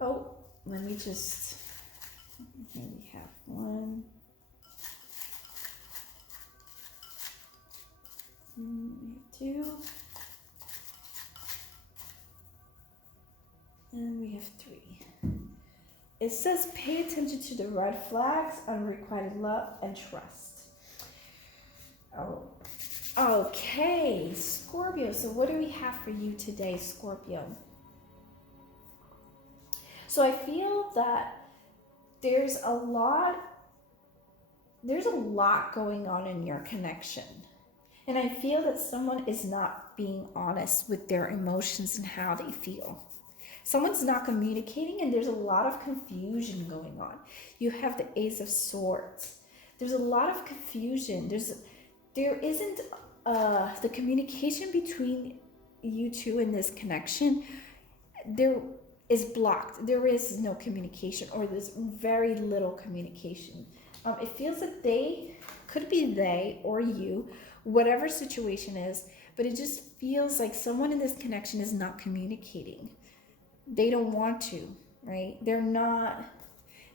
Oh, let me just, here we have one. Two. And we have three. It says pay attention to the red flags, unrequited love, and trust. Oh, okay, Scorpio. So what do we have for you today, Scorpio? So I feel that there's a lot going on in your connection. And I feel that someone is not not being honest with their emotions and how they feel. Someone's not communicating, and there's a lot of confusion going on. You have the Ace of Swords. There's a lot of confusion. There isn't the communication between you two in this connection. There is blocked. There is no communication, or there's very little communication. It feels like could be they or you, whatever situation is, but it just feels like someone in this connection is not communicating. They don't want to, right? They're not.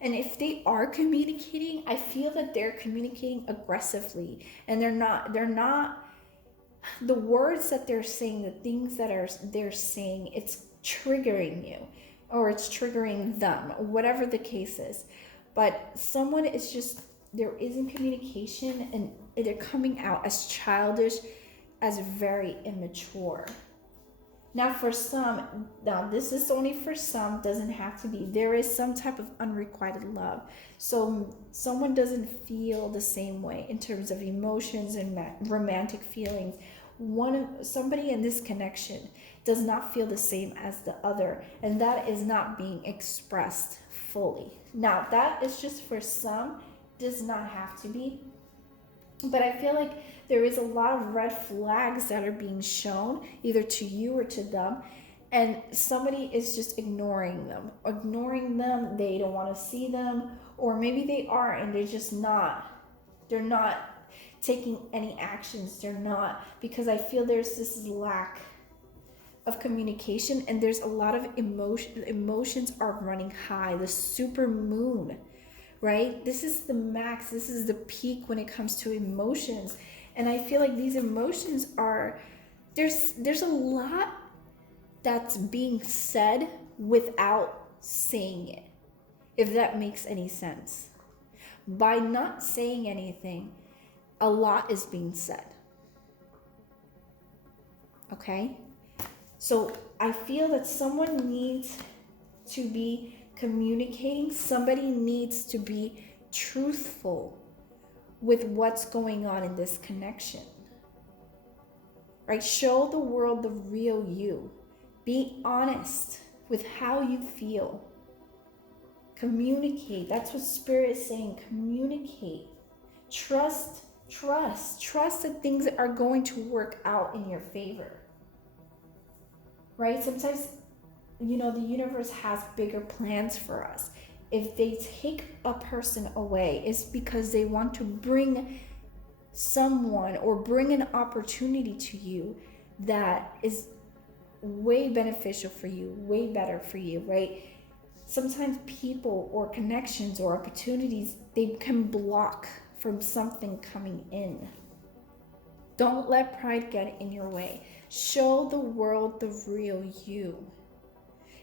And if they are communicating, I feel that they're communicating aggressively, and they're not, the words that they're saying, the things that they're saying, it's triggering you, or it's triggering them, whatever the case is. But someone is just, there isn't communication, and they're coming out as childish, as very immature. Now for some, this is only for some, doesn't have to be. There is some type of unrequited love. So someone doesn't feel the same way in terms of emotions and romantic feelings. Somebody in this connection does not feel the same as the other, and that is not being expressed fully. Now that is just for some, does not have to be. But I feel like there is a lot of red flags that are being shown, either to you or to them, and somebody is just ignoring them. They don't want to see them, or maybe they are, and they're not taking any actions. They're not, because I feel there's this lack of communication, and there's a lot of emotions are running high. The super moon, right? This is the max. This is the peak when it comes to emotions. And I feel like these emotions are, there's a lot that's being said without saying it, if that makes any sense. By not saying anything, a lot is being said. Okay? So I feel that someone needs to be communicating. Somebody needs to be truthful with what's going on in this connection, right? Show the world the real you. Be honest with how you feel. Communicate. That's what Spirit is saying. Communicate. Trust that things are going to work out in your favor, right? Sometimes, the universe has bigger plans for us. If they take a person away, it's because they want to bring someone or bring an opportunity to you that is way beneficial for you, way better for you, right? Sometimes people or connections or opportunities, they can block from something coming in. Don't let pride get in your way. Show the world the real you.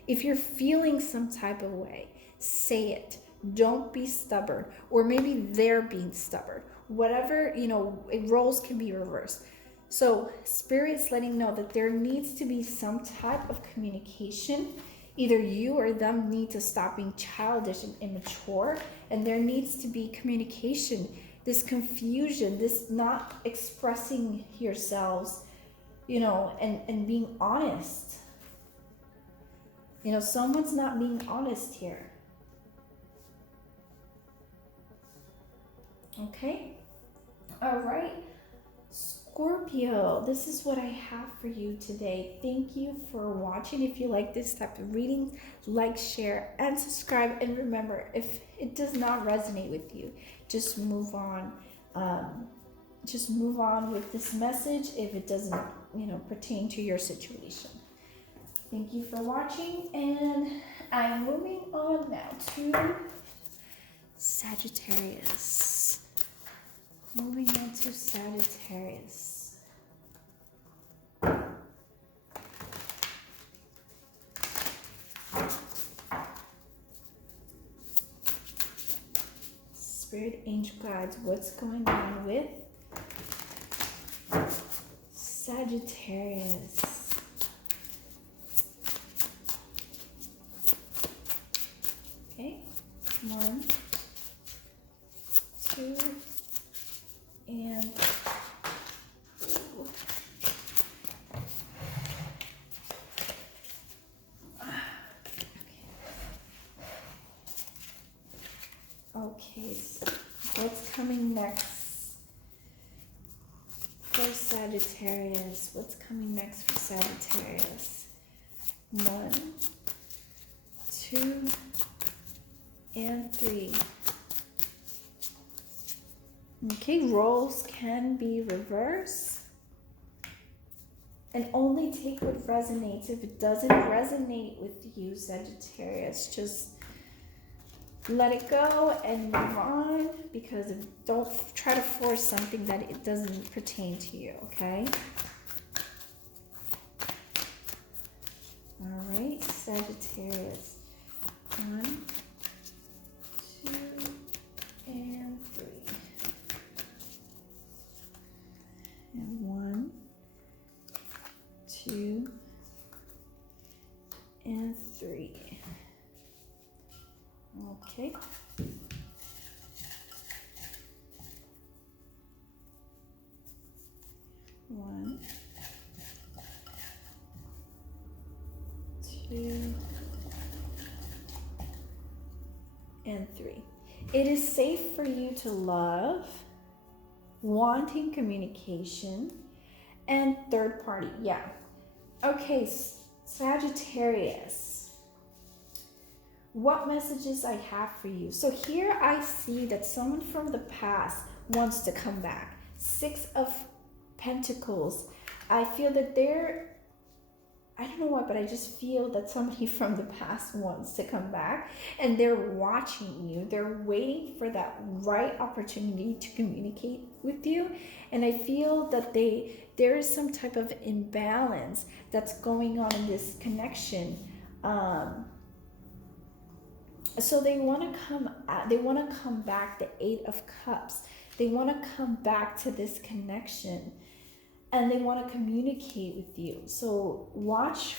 If you're feeling some type of way, say it. Don't be stubborn. Or maybe they're being stubborn. Whatever, roles can be reversed. So Spirit's letting know that there needs to be some type of communication. Either you or them need to stop being childish and immature, and there needs to be communication. This confusion, this not expressing yourselves, and being honest. Someone's not being honest here. Okay? All right. Scorpio, this is what I have for you today. Thank you for watching. If you like this type of reading, like, share, and subscribe. And remember, if it does not resonate with you, just move on. Just move on with this message if it doesn't, pertain to your situation. Thank you for watching, and I'm moving on now to Sagittarius. Moving on to Sagittarius. Spirit, angel guides, what's going on with Sagittarius? Okay, 1, 2, and Okay, so what's coming next for Sagittarius? What's coming next for Sagittarius? 1, 2, and 3. Okay, roles can be reversed. And only take what resonates. If it doesn't resonate with you, Sagittarius, just let it go and move on, because don't try to force something that it doesn't pertain to you, okay? All right, Sagittarius. 1, 2, and 3. And 1, 2, and 3. Okay. One, 2, and 3. It is safe for you to love, wanting communication, and third party. Yeah. Okay, Sagittarius. What messages I have for you? So here I see that someone from the past wants to come back. 6 of Pentacles. I feel that I don't know why, but I just feel that somebody from the past wants to come back, and they're watching you. They're waiting for that right opportunity to communicate with you. And I feel that there is some type of imbalance that's going on in this connection. So they want to come back, the 8 of Cups. They want to come back to this connection, and they want to communicate with you. So watch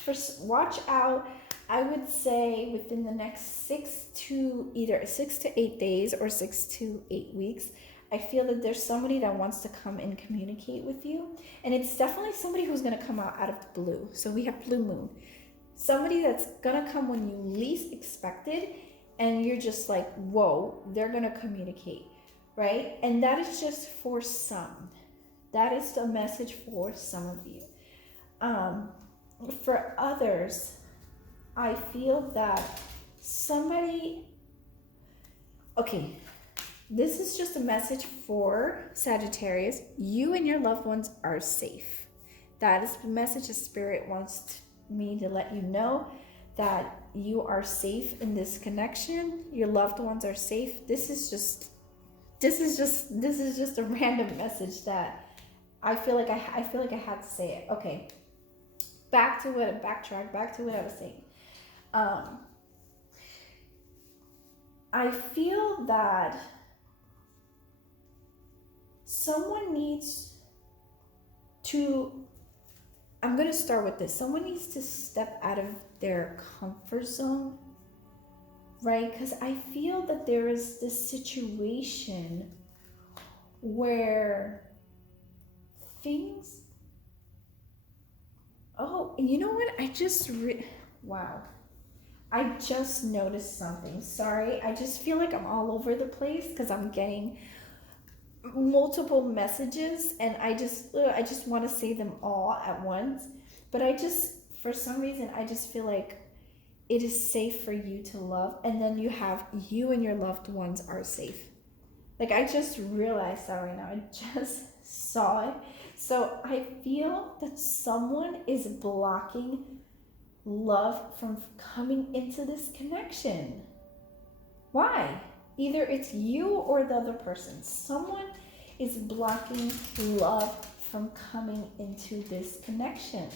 out. I would say within the next either 6 to 8 days or 6 to 8 weeks, I feel that there's somebody that wants to come and communicate with you. And it's definitely somebody who's going to come out of the blue. So we have blue moon. Somebody that's going to come when you least expected, and you're just like, whoa, they're going to communicate, right? And that is just for some. That is the message for some of you. For others, I feel that okay, this is just a message for Sagittarius. You and your loved ones are safe. That is the message the Spirit wants me to let you know, that you are safe in this connection. Your loved ones are safe. This is just a random message that I feel like I had to say it. Okay. Backtrack back to what I was saying. I feel that someone needs to, I'm going to start with this. Someone needs to step out of their comfort zone, right? Because I feel that there is this situation where things, oh, you know what? Wow. I just noticed something. Sorry. I just feel like I'm all over the place because I'm getting multiple messages, and I just want to say them all at once. But for some reason, I just feel like it is safe for you to love, and then you and your loved ones are safe. Like, I just realized that right now. I just saw it. So I feel that someone is blocking love from coming into this connection. Why? Either it's you or the other person. Someone is blocking love from coming into this connection.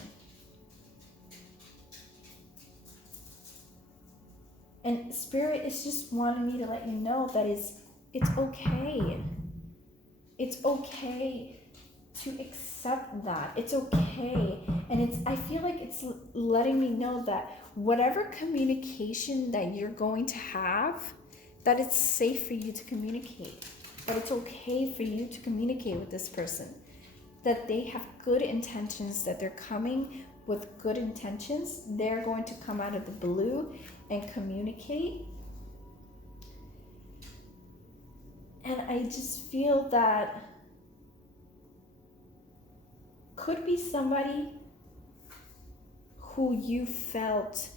And Spirit is just wanting me to let you know that it's okay. It's okay to accept that. It's okay. And I feel like it's letting me know that whatever communication that you're going to have, that it's safe for you to communicate. That it's okay for you to communicate with this person. That they have good intentions, that they're coming with good intentions. They're going to come out of the blue and communicate. And I just feel that could be somebody who you felt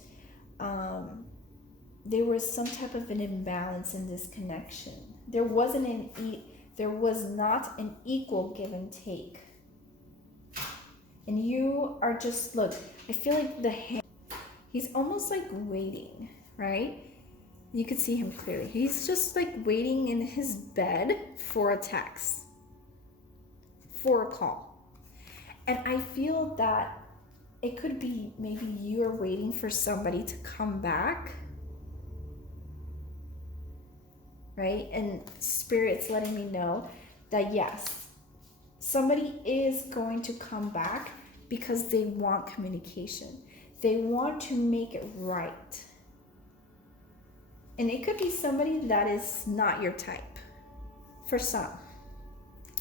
there was some type of an imbalance in this connection. There was not an equal give and take. And you are just, look, I feel like the hand, he's almost like waiting, right? You could see him clearly. He's just like waiting in his bed for a text, for a call. And I feel that it could be maybe you are waiting for somebody to come back, right? And Spirit's letting me know that yes, somebody is going to come back because they want communication. They want to make it right. And it could be somebody that is not your type for some.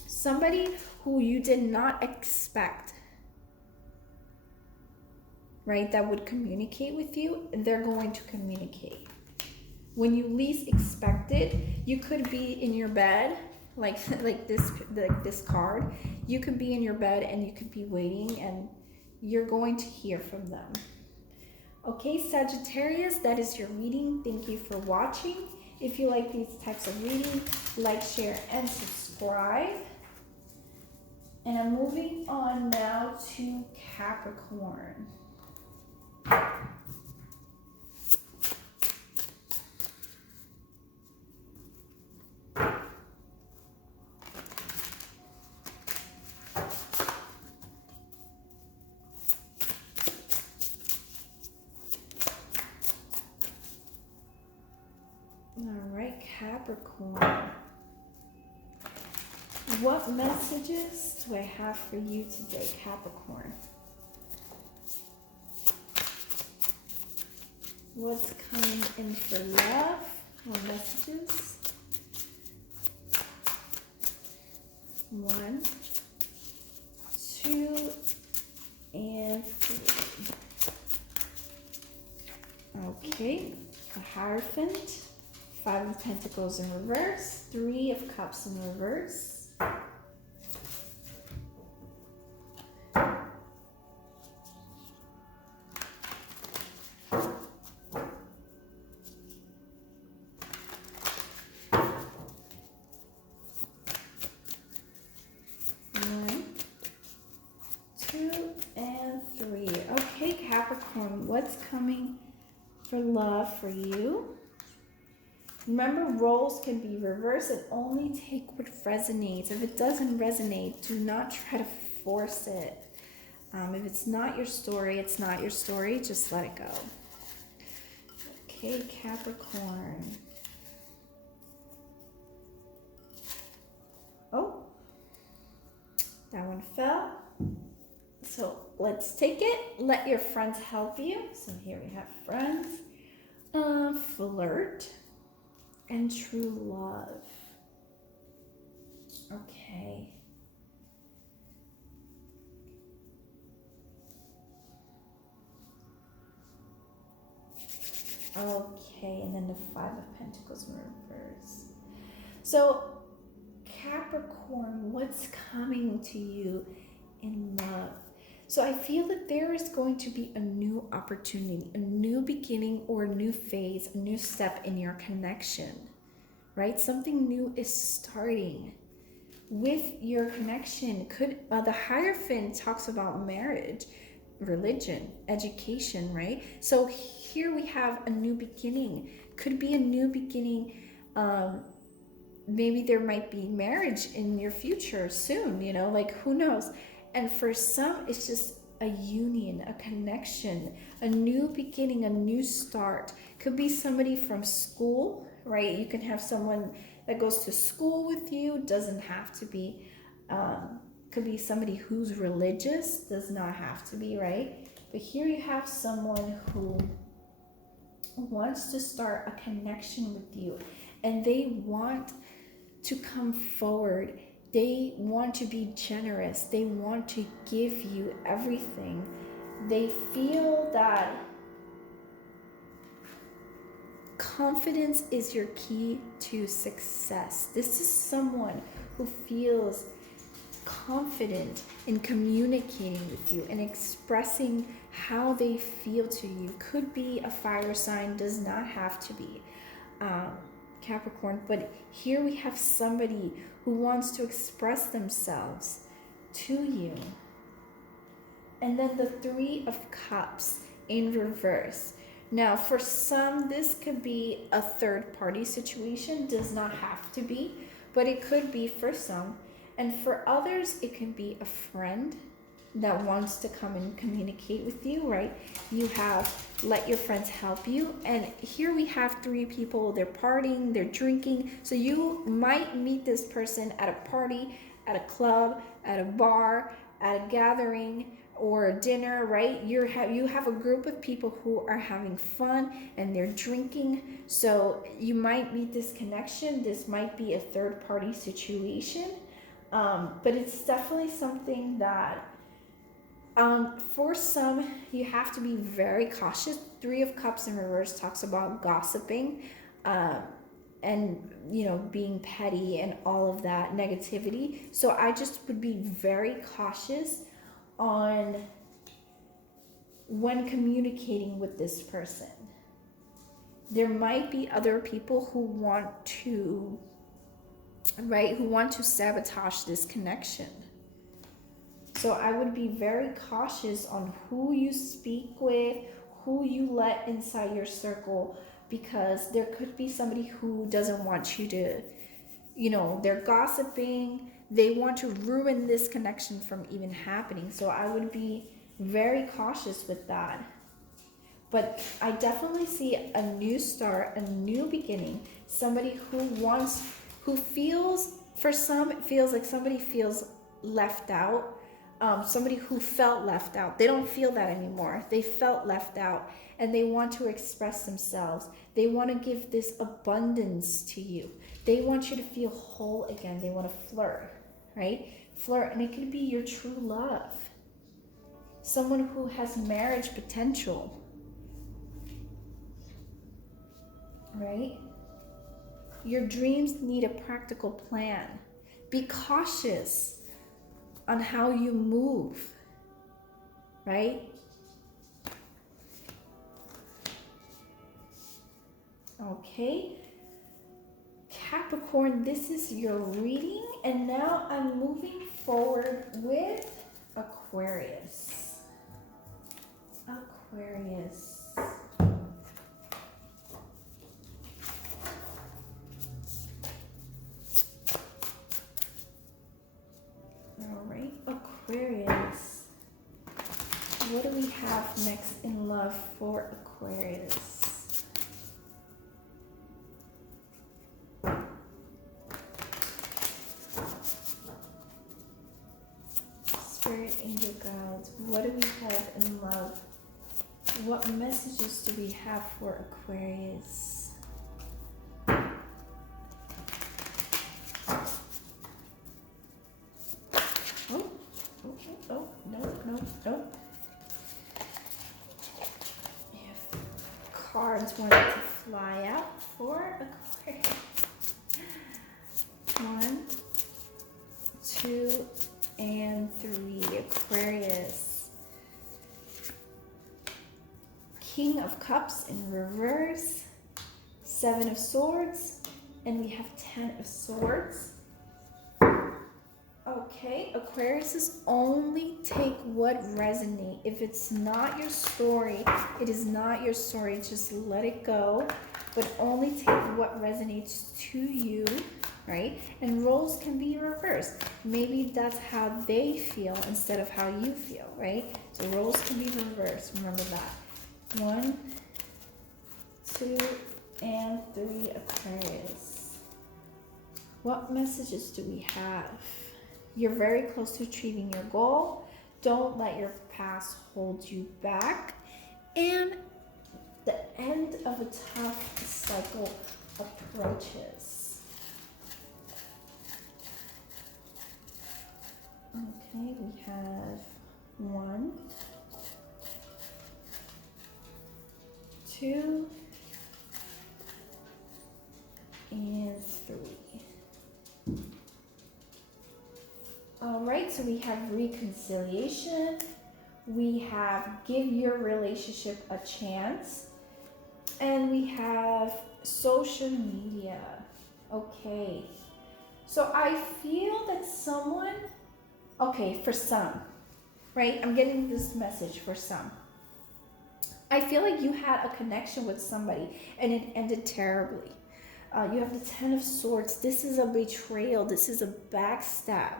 Somebody who you did not expect, right, that would communicate with you, they're going to communicate. When you least expect it, you could be in your bed, like this card. You could be in your bed and you could be waiting, and you're going to hear from them. Okay, Sagittarius, that is your reading. Thank you for watching. If you like these types of reading, like, share, and subscribe. And I'm moving on now to Capricorn. All right, Capricorn. What messages do I have for you today, Capricorn? What's coming in for love? What messages? 1, 2, and 3. Okay, the Hierophant. 5 of Pentacles in reverse, 3 of Cups in reverse. Capricorn, what's coming for love for you? Remember, roles can be reversed and only take what resonates. If it doesn't resonate, do not try to force it. If it's not your story, it's not your story. Just let it go. Okay, Capricorn. Oh, that one fell. So let's take it. Let your friends help you. So here we have friends, flirt, and true love. Okay. Okay, and then the 5 of Pentacles in reverse. So Capricorn, what's coming to you in love? So I feel that there is going to be a new opportunity, a new beginning, or a new phase, a new step in your connection, right? Something new is starting with your connection. The Hierophant talks about marriage, religion, education, right? So here we have a new beginning. Could be a new beginning. Maybe there might be marriage in your future soon, you know, like who knows? And for some, it's just a union, a connection, a new beginning, a new start. Could be somebody from school, right? You can have someone that goes to school with you. Doesn't have to be. Could be somebody who's religious. Does not have to be, right? But here you have someone who wants to start a connection with you, and they want to come forward. They want to be generous. They want to give you everything. They feel that Confidence is your key to success. This is someone who feels confident in communicating with you and expressing how they feel to you. Could be a fire sign, does not have to be Capricorn, but here we have somebody who wants to express themselves to you. And then the Three of Cups in reverse. Now, for some, this could be a third-party situation. Does not have to be, but it could be for some. And for others, it can be a friend that wants to come and communicate with you, right? You have let your friends help you. And here we have three people. They're partying, they're drinking. So you might meet this person at a party, at a club, at a bar, at a gathering, or a dinner, right? You have a group of people who are having fun and they're drinking. So you might meet this connection. This might be a third party situation, but it's definitely something that for some you have to be very cautious. Three of Cups in reverse talks about gossiping and being petty and all of that negativity. So I just would be very cautious on when communicating with this person. There might be other people who want to sabotage this connection. So I would be very cautious on who you speak with, who you let inside your circle, because there could be somebody who doesn't want you to, they're gossiping. They want to ruin this connection from even happening. So I would be very cautious with that. But I definitely see a new start, a new beginning. Somebody who feels, for some, it feels like somebody feels left out. Somebody who felt left out. They don't feel that anymore. They felt left out and they want to express themselves. They want to give this abundance to you. They want you to feel whole again. They want to flirt, right? Flirt, and it could be your true love. Someone who has marriage potential, right? Your dreams need a practical plan. Be cautious on how you move, right? Okay. Capricorn, this is your reading, and now I'm moving forward with Aquarius. Aquarius. All right, Aquarius. What do we have next in love for Aquarius? Spirit, angel guides, what do we have in love? What messages do we have for Aquarius? Oh, no. If cards wanted to fly out for Aquarius. 1, 2, and 3, Aquarius. King of Cups in reverse, 7 of Swords, and we have 10 of Swords. Okay, Aquarius is only take what resonates. If it's not your story, it is not your story. Just let it go, but only take what resonates to you, right? And roles can be reversed. Maybe that's how they feel instead of how you feel, right? So roles can be reversed. Remember that. 1, 2, and 3, Aquarius. What messages do we have? You're very close to achieving your goal. Don't let your past hold you back. And the end of a tough cycle approaches. Okay, we have 1, 2, So we have reconciliation. We have give your relationship a chance. And we have social media. Okay. So I feel that someone, okay, for some, right? I'm getting this message for some. I feel like you had a connection with somebody and it ended terribly. You have the Ten of Swords. This is a betrayal. This is a backstab,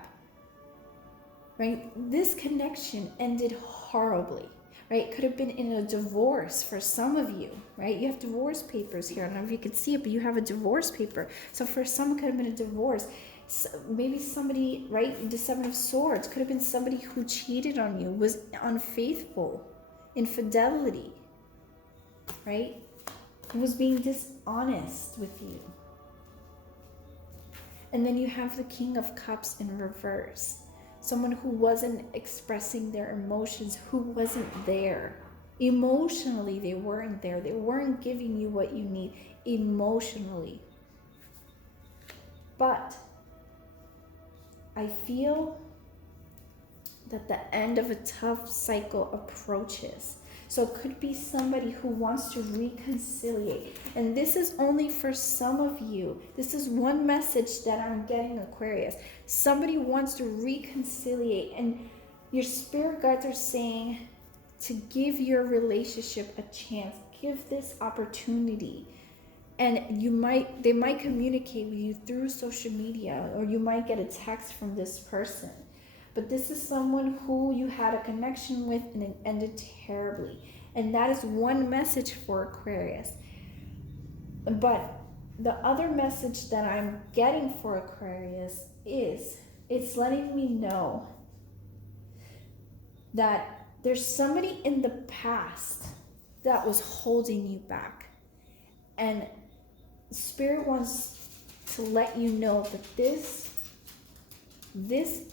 right? This connection ended horribly, right? It could have been in a divorce for some of you, right? You have divorce papers here. I don't know if you can see it, but you have a divorce paper. So for some, it could have been a divorce. So maybe somebody, right? The Seven of Swords could have been somebody who cheated on you, was unfaithful, infidelity, right? Was being dishonest with you. And then you have the King of Cups in reverse. Someone who wasn't expressing their emotions, who wasn't there. Emotionally, they weren't there. They weren't giving you what you need emotionally. But I feel that the end of a tough cycle approaches. So it could be somebody who wants to reconciliate. And this is only for some of you. This is one message that I'm getting, Aquarius. Somebody wants to reconciliate, and your spirit guides are saying to give your relationship a chance. Give this opportunity. And they might communicate with you through social media, or you might get a text from this person. But this is someone who you had a connection with and it ended terribly. And that is one message for Aquarius. But the other message that I'm getting for Aquarius is, it's letting me know that there's somebody in the past that was holding you back. And Spirit wants to let you know that this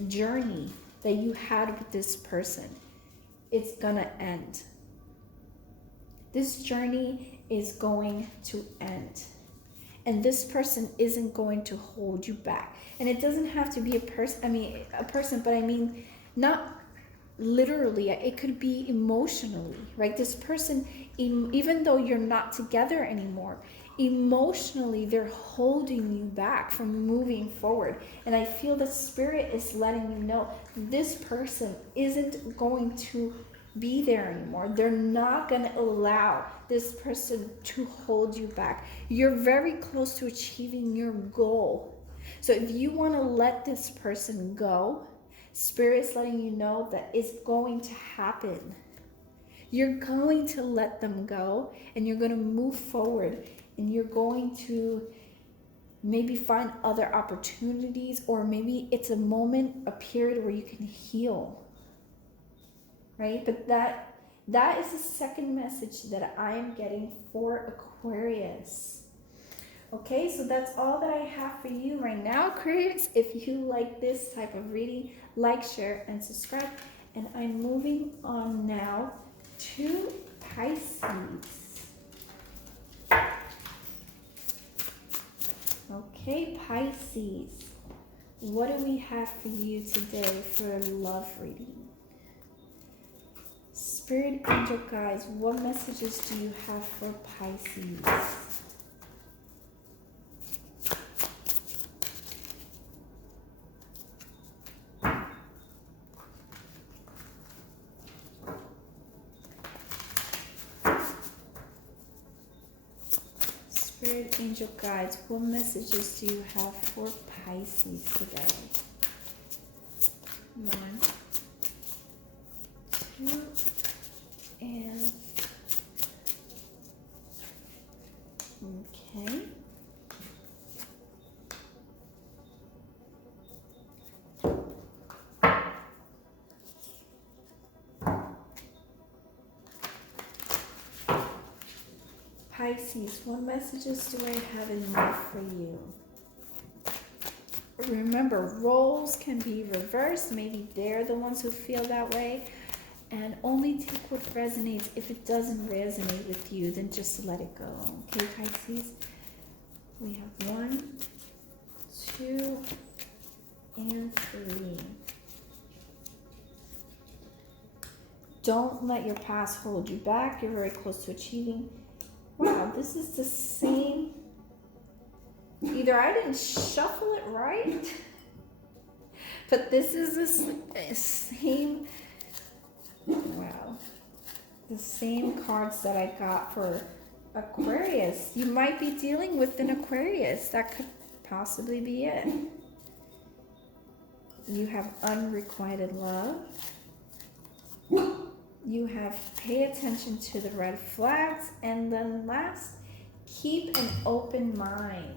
journey that you had with this person, it's gonna end. This journey is going to end. And this person isn't going to hold you back. And it doesn't have to be a person, but I mean, not literally, it could be emotionally, right? This person, even though you're not together anymore, emotionally they're holding you back from moving forward. And I feel the Spirit is letting you know this person isn't going to be there anymore. They're not going to allow this person to hold you back. You're very close to achieving your goal. So if you want to let this person go, Spirit is letting you know that it's going to happen. You're going to let them go, and you're going to move forward, and you're going to maybe find other opportunities, or maybe it's a moment, a period where you can heal, right? But that is the second message that I am getting for Aquarius. Okay, so that's all that I have for you right now, Aquarius. If you like this type of reading, like, share, and subscribe. And I'm moving on now to Pisces. Okay, Pisces. What do we have for you today for a love reading? Spirit angel guides, what messages do you have for Pisces? Spirit angel guides, what messages do you have for Pisces today? 1, 2, and okay. Pisces, what messages do I have in mind for you? Remember, roles can be reversed. Maybe they're the ones who feel that way. And only take what resonates. If it doesn't resonate with you, then just let it go. Okay, Pisces? We have 1, 2, and 3. Don't let your past hold you back. You're very close to achieving. Wow, this is the same. Either I didn't shuffle it right, but this is the same. Wow. The same cards that I got for Aquarius. You might be dealing with an Aquarius. That could possibly be it. You have unrequited love. You have pay attention to the red flags. And then last, keep an open mind.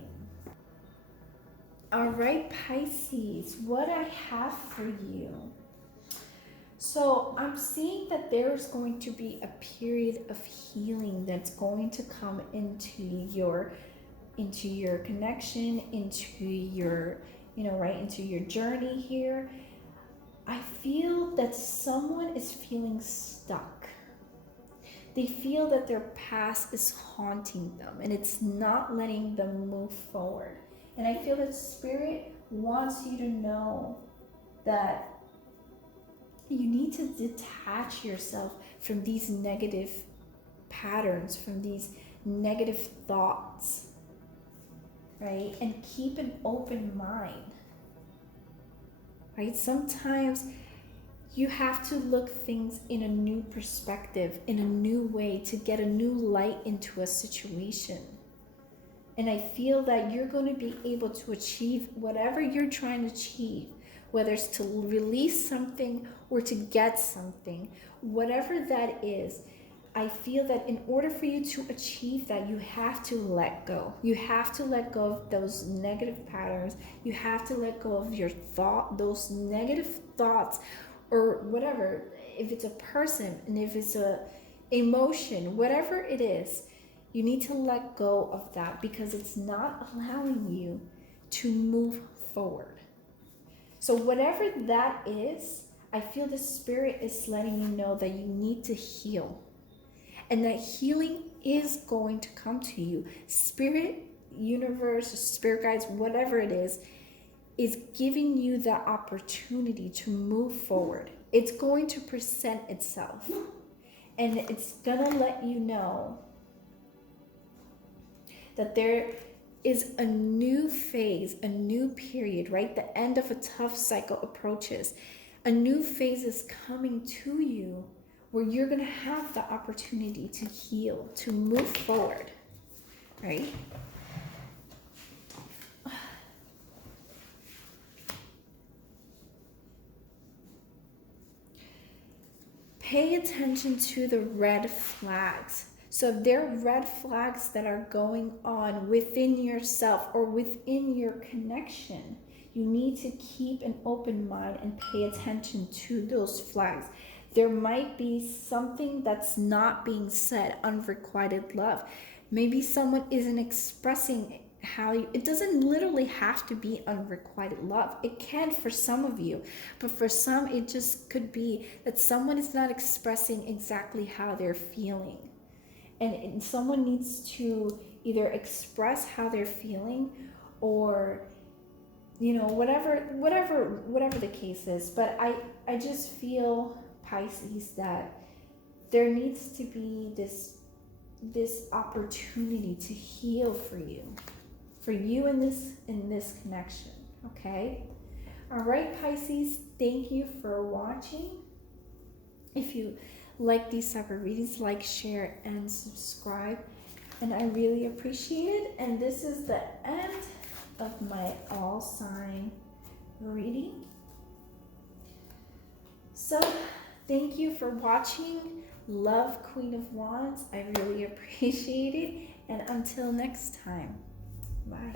All right, Pisces, what I have for you. So I'm seeing that there's going to be a period of healing that's going to come into your connection, into your, into your journey here. I feel that someone is feeling stuck. They feel that their past is haunting them and it's not letting them move forward. And I feel that Spirit wants you to know that you need to detach yourself from these negative patterns, from these negative thoughts, right? And keep an open mind, right? Sometimes you have to look things in a new perspective, in a new way, to get a new light into a situation. And I feel that you're going to be able to achieve whatever you're trying to achieve, whether it's to release something or to get something, whatever that is. I feel that in order for you to achieve that, you have to let go. You have to let go of those negative patterns. You have to let go of your those negative thoughts, or whatever. If it's a person, and if it's a emotion, whatever it is, you need to let go of that because it's not allowing you to move forward. So whatever that is, I feel the Spirit is letting you know that you need to heal. And that healing is going to come to you. Spirit, universe, spirit guides, whatever it is giving you the opportunity to move forward. It's going to present itself. And it's going to let you know that there is a new phase, a new period, right? The end of a tough cycle approaches. A new phase is coming to you where you're going to have the opportunity to heal, to move forward, right? Pay attention to the red flags. So if there are red flags that are going on within yourself or within your connection, you need to keep an open mind and pay attention to those flags. There might be something that's not being said, unrequited love. Maybe someone isn't expressing it doesn't literally have to be unrequited love. It can for some of you, but for some it just could be that someone is not expressing exactly how they're feeling. And someone needs to either express how they're feeling or, whatever the case is. But I just feel, Pisces, that there needs to be this opportunity to heal for you in this connection. Okay? All right, Pisces, thank you for watching. If you like these type of readings, like, share, and subscribe, and I really appreciate it. And this is the end of my all sign reading. So thank you for watching. Love, Queen of Wands. I really appreciate it. And until next time, bye.